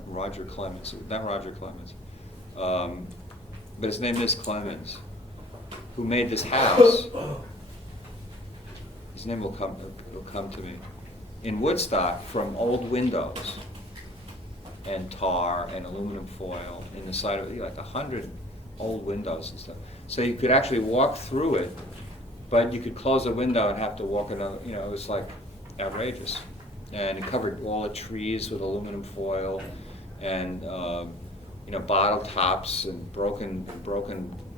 Roger Clemens, not Roger Clemens, but his name is Clemens, who made this house. His name will come to me. In Woodstock, from old windows and tar and aluminum foil in the side of it, like 100 old windows and stuff. So you could actually walk through it, but you could close a window and have to walk another, you know, it was like outrageous. And it covered all the trees with aluminum foil and, you know, bottle tops and broken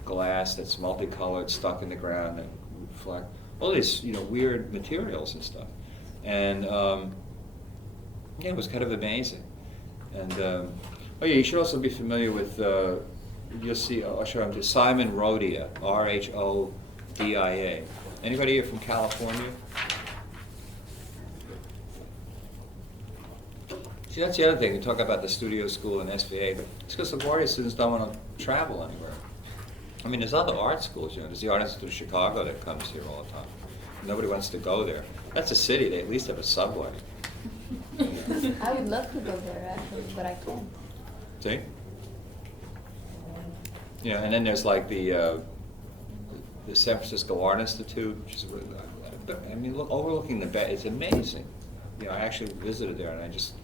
glass that's multicolored, stuck in the ground that reflect. All these, you know, weird materials and stuff. And yeah, it was kind of amazing. And oh yeah, you should also be familiar with, you'll see, I'll show you, Simon Rodia, R-H-O-D-I-A. Anybody here from California? See, that's the other thing, we talk about the studio school and SVA, but it's because the LaGuardia students don't want to travel anywhere. I mean, there's other art schools, you know, there's the Art Institute of Chicago that comes here all the time. Nobody wants to go there. That's a city, they at least have a subway. I would love to go there actually, but I can't. See? You know, and then there's like the San Francisco Art Institute, which is, I mean, look, overlooking the bay, it's amazing. You know, I actually visited there, and I just,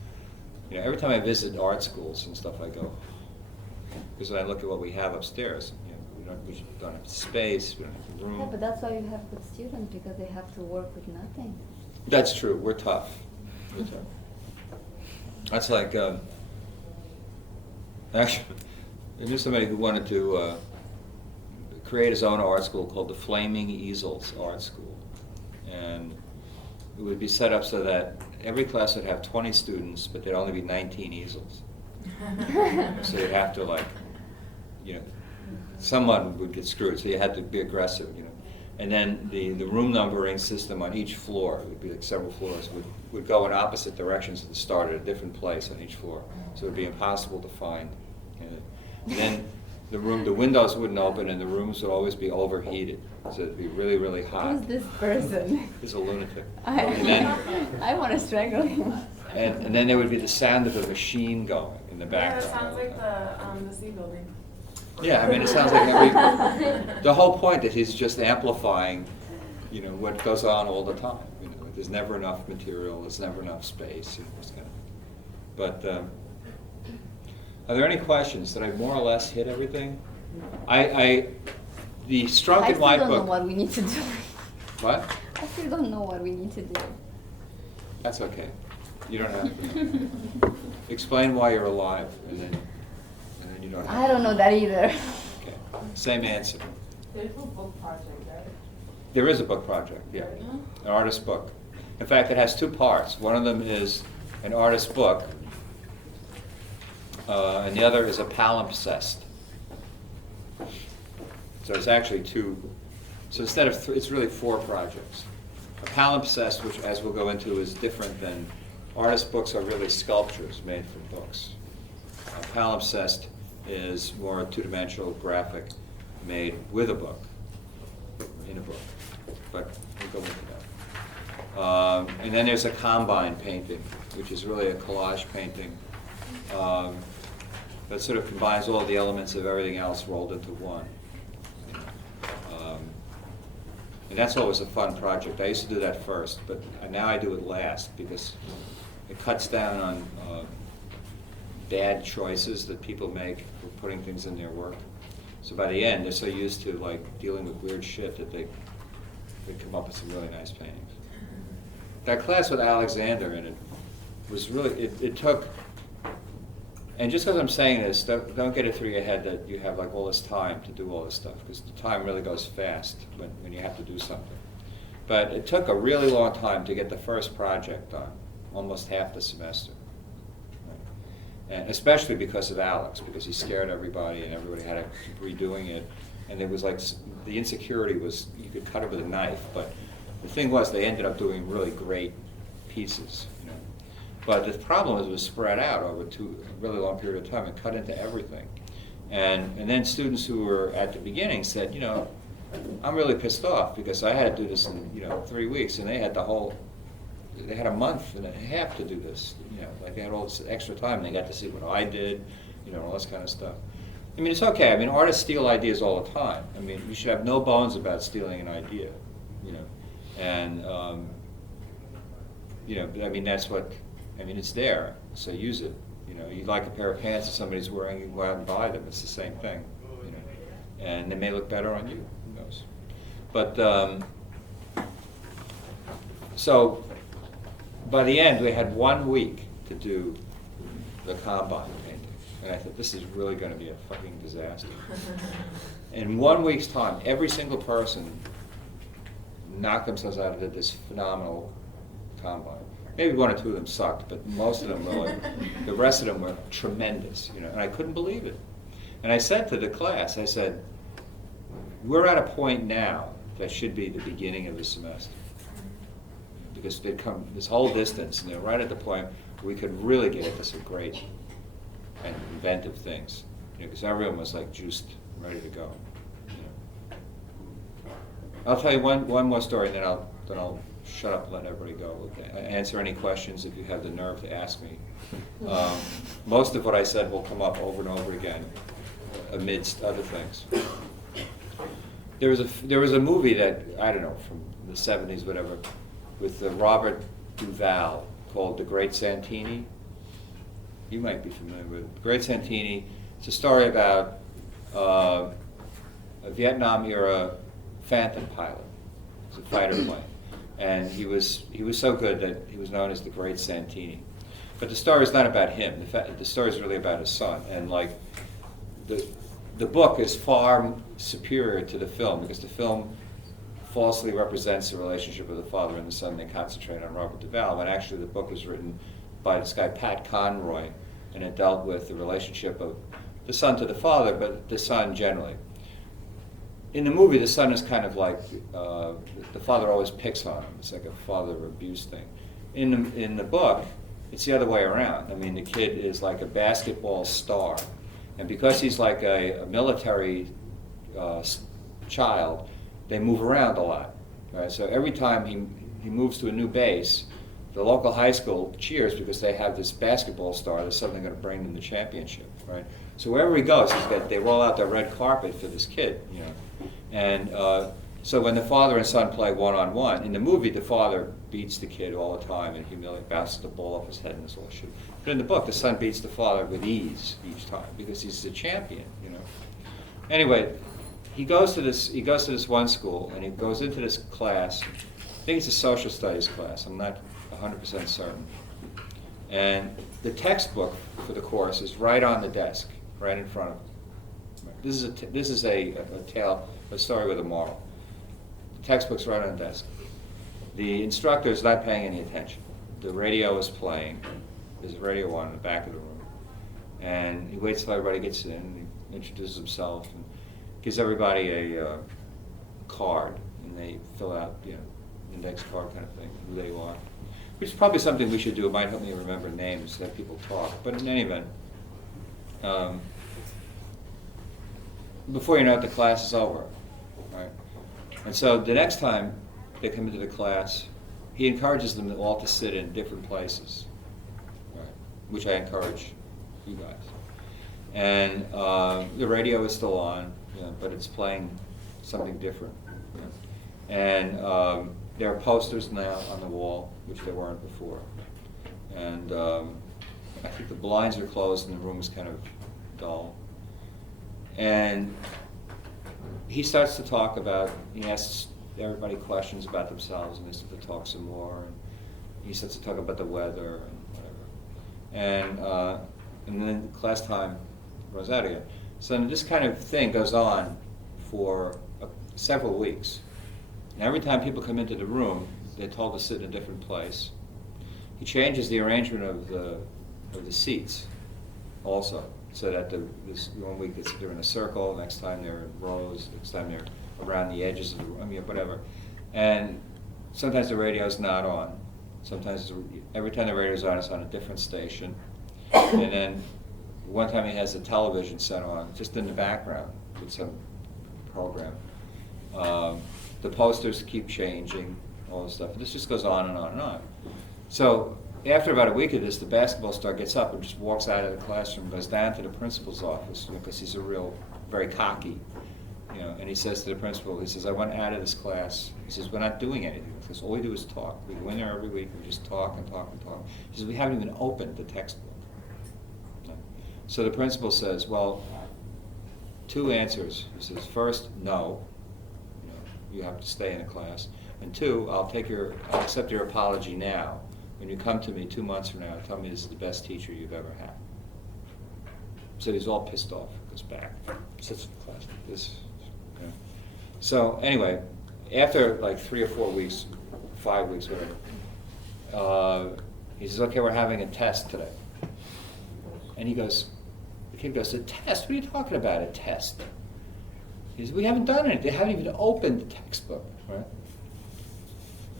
you know, every time I visit art schools and stuff, I go, because when I look at what we have upstairs, you know, we don't have space, we don't have the room. Yeah, but that's why you have good students, because they have to work with nothing. That's true. We're tough. We're tough. That's like, actually, I knew somebody who wanted to create his own art school called the Flaming Easels Art School. And it would be set up so that every class would have 20 students, but there'd only be 19 easels. So you'd have to like, you know, someone would get screwed, so you had to be aggressive, you know. And then the room numbering system on each floor, it would be like several floors, would go in opposite directions at the start at a different place on each floor. So it would be impossible to find. And then the windows wouldn't open and the rooms would always be overheated. So it'd be really, really hot. Who's this person? He's a lunatic. I, then, I want to strangle him. and then there would be the sound of a machine going in the Yeah, background. that sounds like the C building. Yeah, I mean, it sounds like the whole point that he's just amplifying, you know, what goes on all the time. You know, there's never enough material, there's never enough space. You know, this kind of. But are there any questions? Did I more or less hit everything? The Strunk in my I still don't know book. what we need to do. What? I still don't know what we need to do. That's okay. You don't have to. Explain why you're alive, and then you don't have I don't know that either. Okay. Same answer. There's a book project, right? There is a book project, yeah. An artist book. In fact, it has two parts. One of them is an artist book, and the other is a palimpsest. So it's actually two. So instead of it's really 4 projects. A palimpsest, which as we'll go into, is different than artist books are really sculptures made from books. A palimpsest is more a 2-dimensional graphic made with a book, in a book. But we'll go into that. And then there's a combine painting, which is really a collage painting that sort of combines all the elements of everything else rolled into one. And that's always a fun project. I used to do that first, but now I do it last because it cuts down on bad choices that people make for putting things in their work. So by the end, they're so used to like dealing with weird shit that they come up with some really nice paintings. That class with Alexander in it was really, it took, and just because I'm saying this, don't get it through your head that you have like all this time to do all this stuff, because the time really goes fast when you have to do something. But it took a really long time to get the first project done, almost half the semester. And especially because of Alex, because he scared everybody and everybody had to keep redoing it. And it was like, the insecurity was, you could cut it with a knife, but the thing was they ended up doing really great pieces, you know. But the problem is it was spread out over a really long period of time and cut into everything. And then students who were at the beginning said, you know, I'm really pissed off because I had to do this in, 3 weeks, and they had they had a month and a half to do this, like they had all this extra time, and they got to see what I did, all this kind of stuff. I mean, it's okay. I mean, artists steal ideas all the time. I mean, you should have no bones about stealing an idea, and, I mean, that's what, it's there, so use it. You like a pair of pants that somebody's wearing, you can go out and buy them. It's the same thing, and they may look better on you, who knows. But, so, by the end, we had 1 week to do the combine painting. And I thought, this is really going to be a fucking disaster. In 1 week's time, every single person knocked themselves out and did this phenomenal combine. Maybe 1 or 2 of them sucked, but most of them really, the rest of them were tremendous, and I couldn't believe it. And I said to the class, I said, we're at a point now that should be the beginning of the semester. Because they'd come this whole distance, and they're right at the point where we could really get into some great and inventive things. Because everyone was like juiced, ready to go. I'll tell you one more story, and then I'll shut up and let everybody go. Answer any questions if you have the nerve to ask me. Most of what I said will come up over and over again, amidst other things. There was a movie that, I don't know, from the 70s, whatever, with Robert Duvall called The Great Santini. You might be familiar with it. The Great Santini. It's a story about a Vietnam-era Phantom pilot. It was a fighter plane. And he was so good that he was known as the Great Santini. But the story is not about him. The story is really about his son. And like the book is far superior to the film, because the film falsely represents the relationship of the father and the son. They concentrate on Robert Duvall, but actually the book was written by this guy Pat Conroy, and it dealt with the relationship of the son to the father, but the son generally. In the movie, the son is kind of like, the father always picks on him. It's like a father abuse thing. In the book, it's the other way around. I mean, the kid is like a basketball star. And because he's like a military child, they move around a lot. Right? So every time he moves to a new base, the local high school cheers because they have this basketball star that's suddenly going to bring them the championship. Right? So wherever he goes, they roll out the red carpet for this kid. You know? And so when the father and son play one-on-one, in the movie the father beats the kid all the time and humiliates, bounces the ball off his head and this all shit. But in the book, the son beats the father with ease each time because he's the champion, you know. Anyway, he goes to this one school and he goes into this class. I think it's a social studies class. I'm not 100% certain. And the textbook for the course is right on the desk, right in front of him. This is a tale, a story with a moral. The textbook's right on the desk. The instructor is not paying any attention. The radio is playing. There's a radio on in the back of the room. And he waits till everybody gets in, and he introduces himself, and gives everybody a card, and they fill out, you know, index card kind of thing, who they are. Which is probably something we should do. It might help me remember names that people talk. But in any event, before you know it, the class is over, right? And so the next time they come into the class, he encourages them all to sit in different places, right? Which I encourage you guys. And the radio is still on, you know, but it's playing something different. You know? And there are posters now on the wall, which there weren't before. And I think the blinds are closed and the room is kind of dull. And he starts to talk about, he asks everybody questions about themselves, and they start to talk some more. And he starts to talk about the weather and whatever. And then class time runs out again. So this kind of thing goes on for several weeks. And every time people come into the room, they're told to sit in a different place. He changes the arrangement of the seats also, so that this one week they're in a circle, next time they're in rows, next time they're around the edges of the room, I mean, whatever. And sometimes the radio's not on. Sometimes every time the radio's on, it's on a different station. And then one time he has the television set on, just in the background with some program. The posters keep changing, all this stuff. This just goes on and on and on. So after about a week of this, the basketball star gets up and just walks out of the classroom, goes down to the principal's office, because he's very cocky, you know, and he says to the principal, he says, I went out of this class. He says, we're not doing anything. He says, all we do is talk. We go in there every week, we just talk and talk and talk. He says, we haven't even opened the textbook. So the principal says, well, two answers. He says, first, no, you have to stay in the class. And two, I'll accept your apology now. When you come to me 2 months from now, tell me this is the best teacher you've ever had. So he's all pissed off, goes back, sits in class like this. You know. So anyway, after like 3 or 4 weeks, 5 weeks, whatever, he says, okay, we're having a test today. And the kid goes, a test? What are you talking about, a test? He says, we haven't done it. They haven't even opened the textbook, right?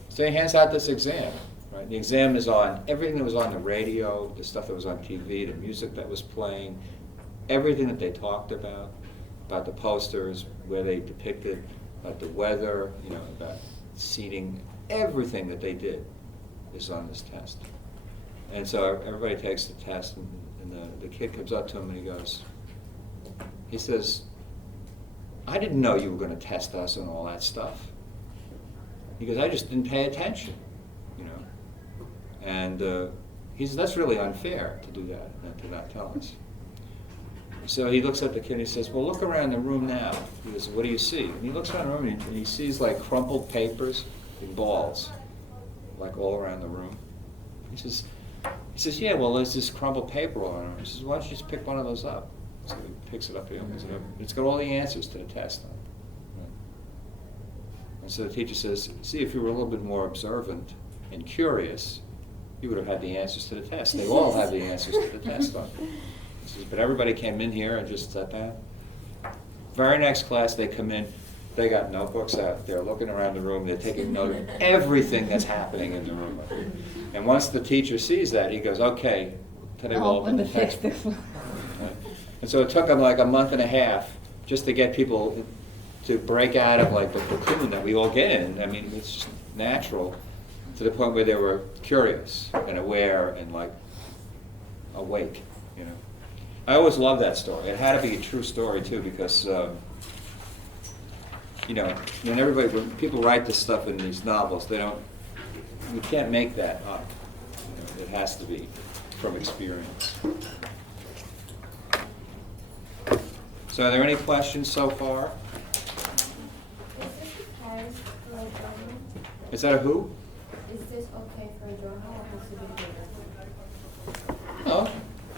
So he hands out this exam. Right? The exam is on everything that was on the radio, the stuff that was on TV, the music that was playing, everything that they talked about the posters, where they depicted, about the weather, you know, about seating, everything that they did is on this test. And so everybody takes the test, and the kid comes up to him and he says, I didn't know you were going to test us and all that stuff. He goes, I just didn't pay attention, you know. And he says, that's really unfair to do that and to not tell us. So he looks at the kid and he says, well, look around the room now. He goes, what do you see? And he looks around the room and he sees like crumpled papers and balls, like all around the room. He says, yeah, well, there's this crumpled paper all around. He says, why don't you just pick one of those up? So he picks it up, he opens it up. It's got all the answers to the test on it. Right? And so the teacher says, see, if you were a little bit more observant and curious, you would have had the answers to the test. They all have the answers to the test on. He says, but everybody came in here and just sat down. Very next class, they come in, they got notebooks out, they're looking around the room, they're taking note of everything that's happening in the room. And once the teacher sees that, he goes, okay, today we'll open the textbook. And so it took them like a month and a half just to get people to break out of like the cocoon that we all get in. I mean, it's just natural, to the point where they were curious and aware and like awake, you know. I always loved that story. It had to be a true story too, because you know, when people write this stuff in these novels, you can't make that up. You know, it has to be from experience. So are there any questions so far? Is that a who? Is this okay for a journal or has to be bigger? Oh,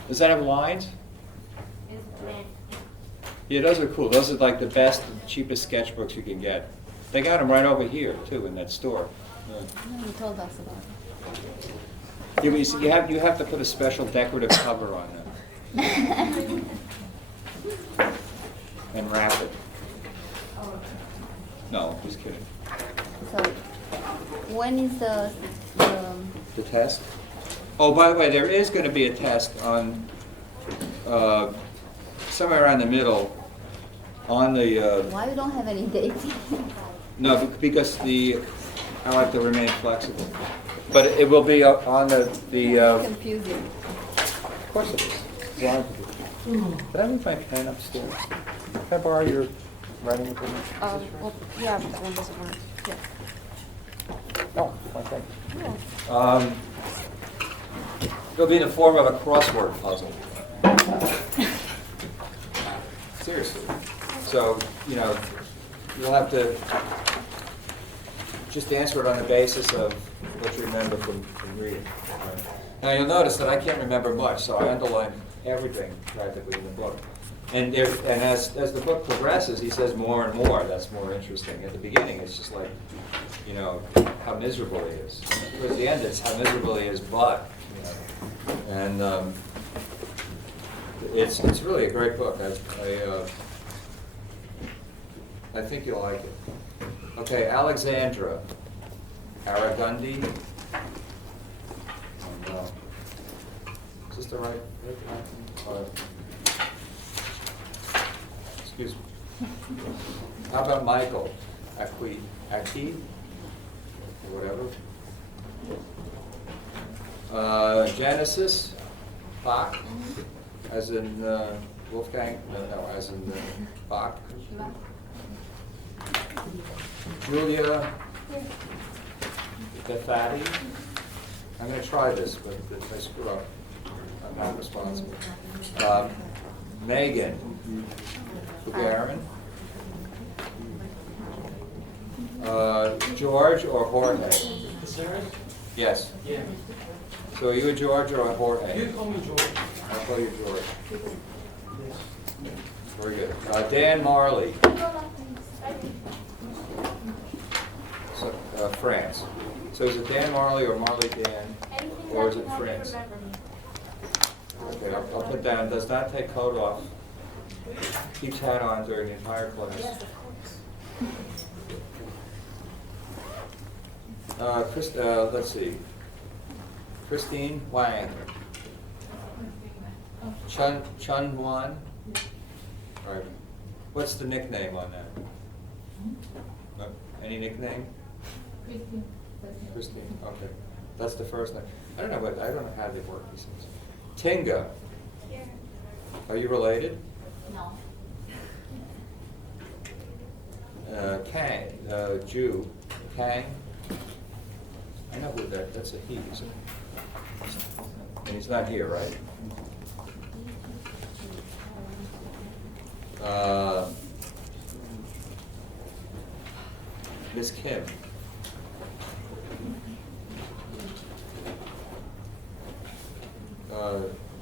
does that have lines? It's blank. Yeah, those are cool. Those are like the best, cheapest sketchbooks you can get. They got them right over here too in that store. No, you told us about it. Yeah, but you see, you have to put a special decorative cover on them and wrap it. No, just kidding. So, when is the The test? Oh, by the way, there is going to be a test on somewhere around the middle on the. why you don't have any dates? No, because I like to remain flexible. But it will be on the. Confusing. Of course it is. Did I leave my pen upstairs? Can I borrow your writing equipment? Well, yeah, but that one doesn't work. Yeah. Oh, okay. It'll be in the form of a crossword puzzle. Seriously. So, you know, you'll have to just answer it on the basis of what you remember from reading. Right? Now, you'll notice that I can't remember much, so I underline everything practically in the book. And as the book progresses, he says more and more. That's more interesting. At the beginning, it's just like, you know, how miserable he is. Towards the end, it's how miserable he is, but, you know. And it's really a great book. I think you'll like it. Okay, Alexandra Aragundi. And, is this the right? Excuse me. How about Michael Aki, or whatever? Genesis Bach, as in Wolfgang. No, as in Bach. Julia Defatti. I'm going to try this, but if I screw up, I'm not responsible. Megan Bugarin. George or Jorge? Yes. Yeah. So are you a George or a Jorge? You call me George. I'll call you George. Very good. Dan Marley. So, France. So is it Dan Marley or Marley Dan? Or is it France? Okay, I'll put down, does not take coat off. Keeps hat on during the entire class. Let's see. Christine Wang. Chun Wan. All right. What's the nickname on that? Any nickname? Christine. Christine. Okay. That's the first name. I don't know how they work these things. Tinga. Are you related? No. Kang, Jew. Kang. I know who that's a he, isn't it? And he's not here, right? Miss Kim.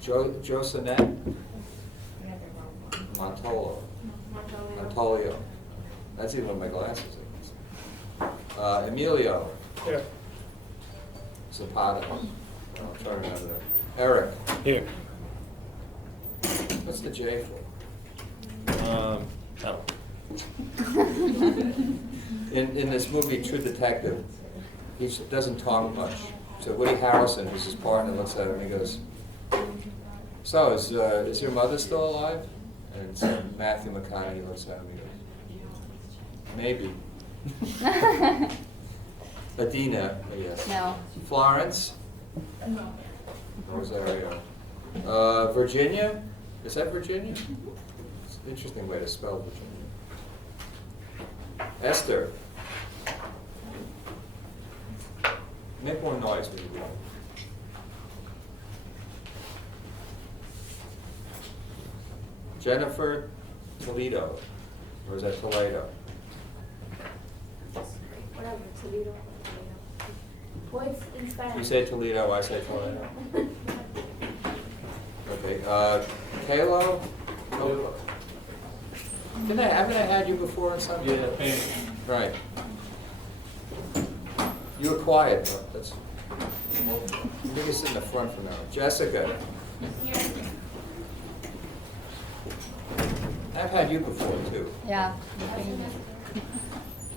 Josenet Montolio. That's even with my glasses. Emilio. Yeah. Zapata. I'll try to remember that. Eric, Here. what's the J for? Oh. In this movie, True Detective, he doesn't talk much. So Woody Harrelson, who's his partner, looks at him and he goes, "So, is your mother still alive?" And so Matthew McConaughey looks at him and he goes, "Maybe." Adina, yes. No. Florence? No. Rosario. Virginia? Is that Virginia? It's an interesting way to spell Virginia. Esther. Make more noise when you read. Jennifer Toledo. Or is that Toledo? Whatever, Toledo. Points in Spanish. You say Toledo, I say Toledo. Okay, Kalo? Haven't I had you before in something? Yeah, Right. You were quiet, but that's, you can sit in the front for now. Jessica? I've had you before too. Yeah.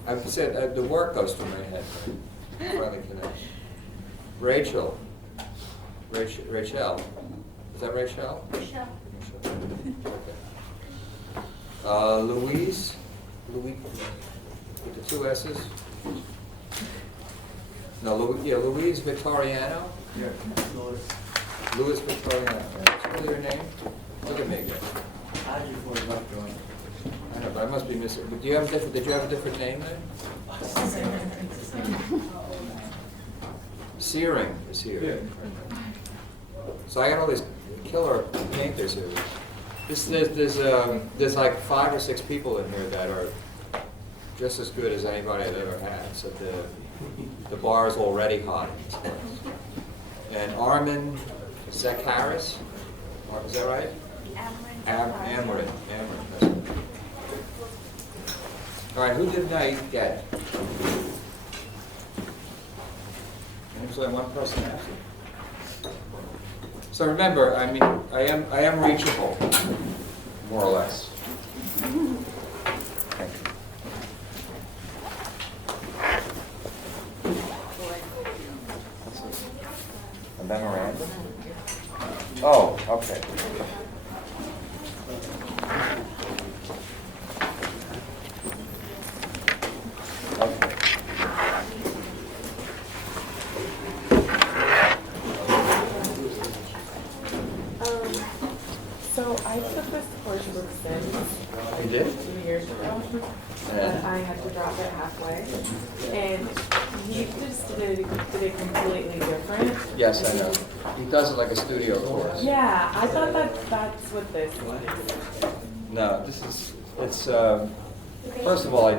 I've said, the work goes through my head. Finally connect. Rachel? Rachel? Is that Rachel? Michelle. Okay. Louise? Louis, with the two S's? No, Louise Victoriano? Yeah, Louis. Louis Victoriano. What's really your name? Look at me again. I just was left going. I know, but I must be missing. But do you have a different? Did you have a different name then? Searing is here. Yeah. So I got all these killer painters here. There's like 5 or 6 people in here that are just as good as anybody I've ever had. So the bar is already hot. And Armin Zakaris, is that right? Amarin. That's it. All right, who didn't I get? There's only one person after. So remember, I mean, I am reachable, more or less. Thank you. What's this? A memorandum? Oh, okay. Okay. So I took this course with Sims You did? 2 years ago, but I had to drop it halfway. And he just did it completely different. Yes, I know. He does it like a studio course. Yeah, I thought that's what this is. No, it's, first of all,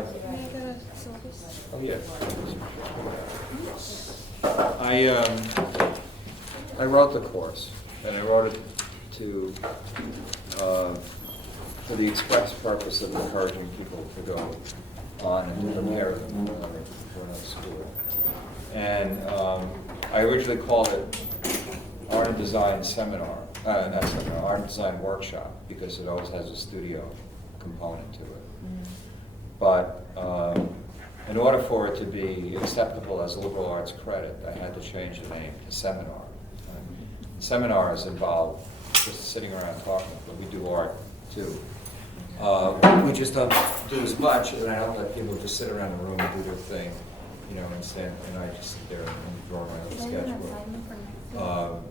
oh yeah. I wrote the course, and I wrote it for the express purpose of encouraging people to go on and to prepare them for another school. And I originally called it Art and Design Seminar, not seminar, Art and Design Workshop, because it always has a studio component to it. But in order for it to be acceptable as a liberal arts credit, I had to change the name to Seminar. Seminars involve just sitting around talking, but we do art too. We just don't do as much, and I don't let people just sit around the room and do their thing, and I just sit there and draw my own sketchbook.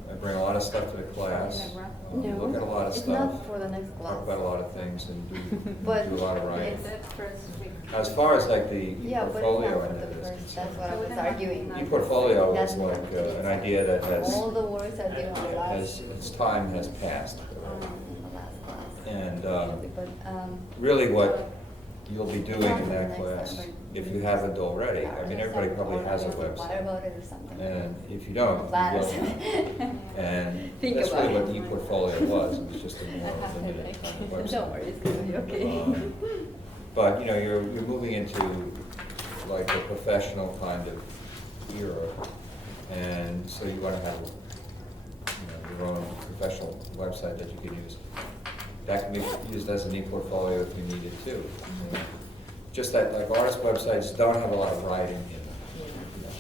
I bring a lot of stuff to the class, look at a lot of It's stuff, not for the next class. talk about a lot of things, and do But a lot of writing. it's first week. As far as like the Yeah, but it's portfolio not end for of the this, first, that's what I was arguing. e-portfolio That's is not like for an idea that All the works that you on last, its time has passed. in the last class. And But, really what you'll be doing in that Next class, time, if you haven't already, I mean, everybody probably has a Water website. about it or something. And if you don't, you Planners. will. And Think that's about really what it. the e-portfolio was, it was just a I more have to limited make kind of it. website. Don't worry, it's gonna be okay. But, you're moving into like a professional kind of era, and so you want to have your own professional website that you can use. That can be used as an e-portfolio if you need it too. Just that, like, artist websites don't have a lot of writing in them.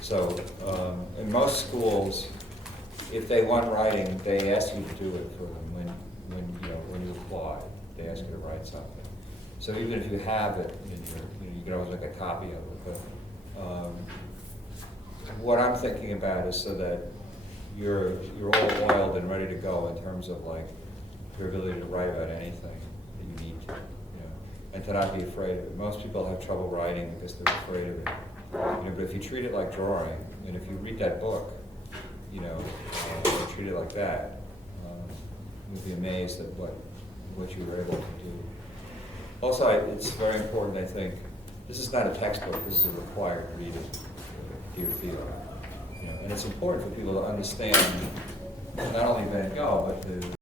So, in most schools, if they want writing, they ask you to do it for them when you apply. They ask you to write something. So even if you have it, you can always make a copy of it. But what I'm thinking about is so that you're all oiled and ready to go in terms of like your ability to write about anything that you need to, and to not be afraid of it. Most people have trouble writing because they're afraid of it. But if you treat it like drawing, and if you read that book, you treat it like that, you'll be amazed at what you were able to do. Also, it's very important, I think, this is not a textbook, this is a required reading to your field. And it's important for people to understand not only Van Gogh, but to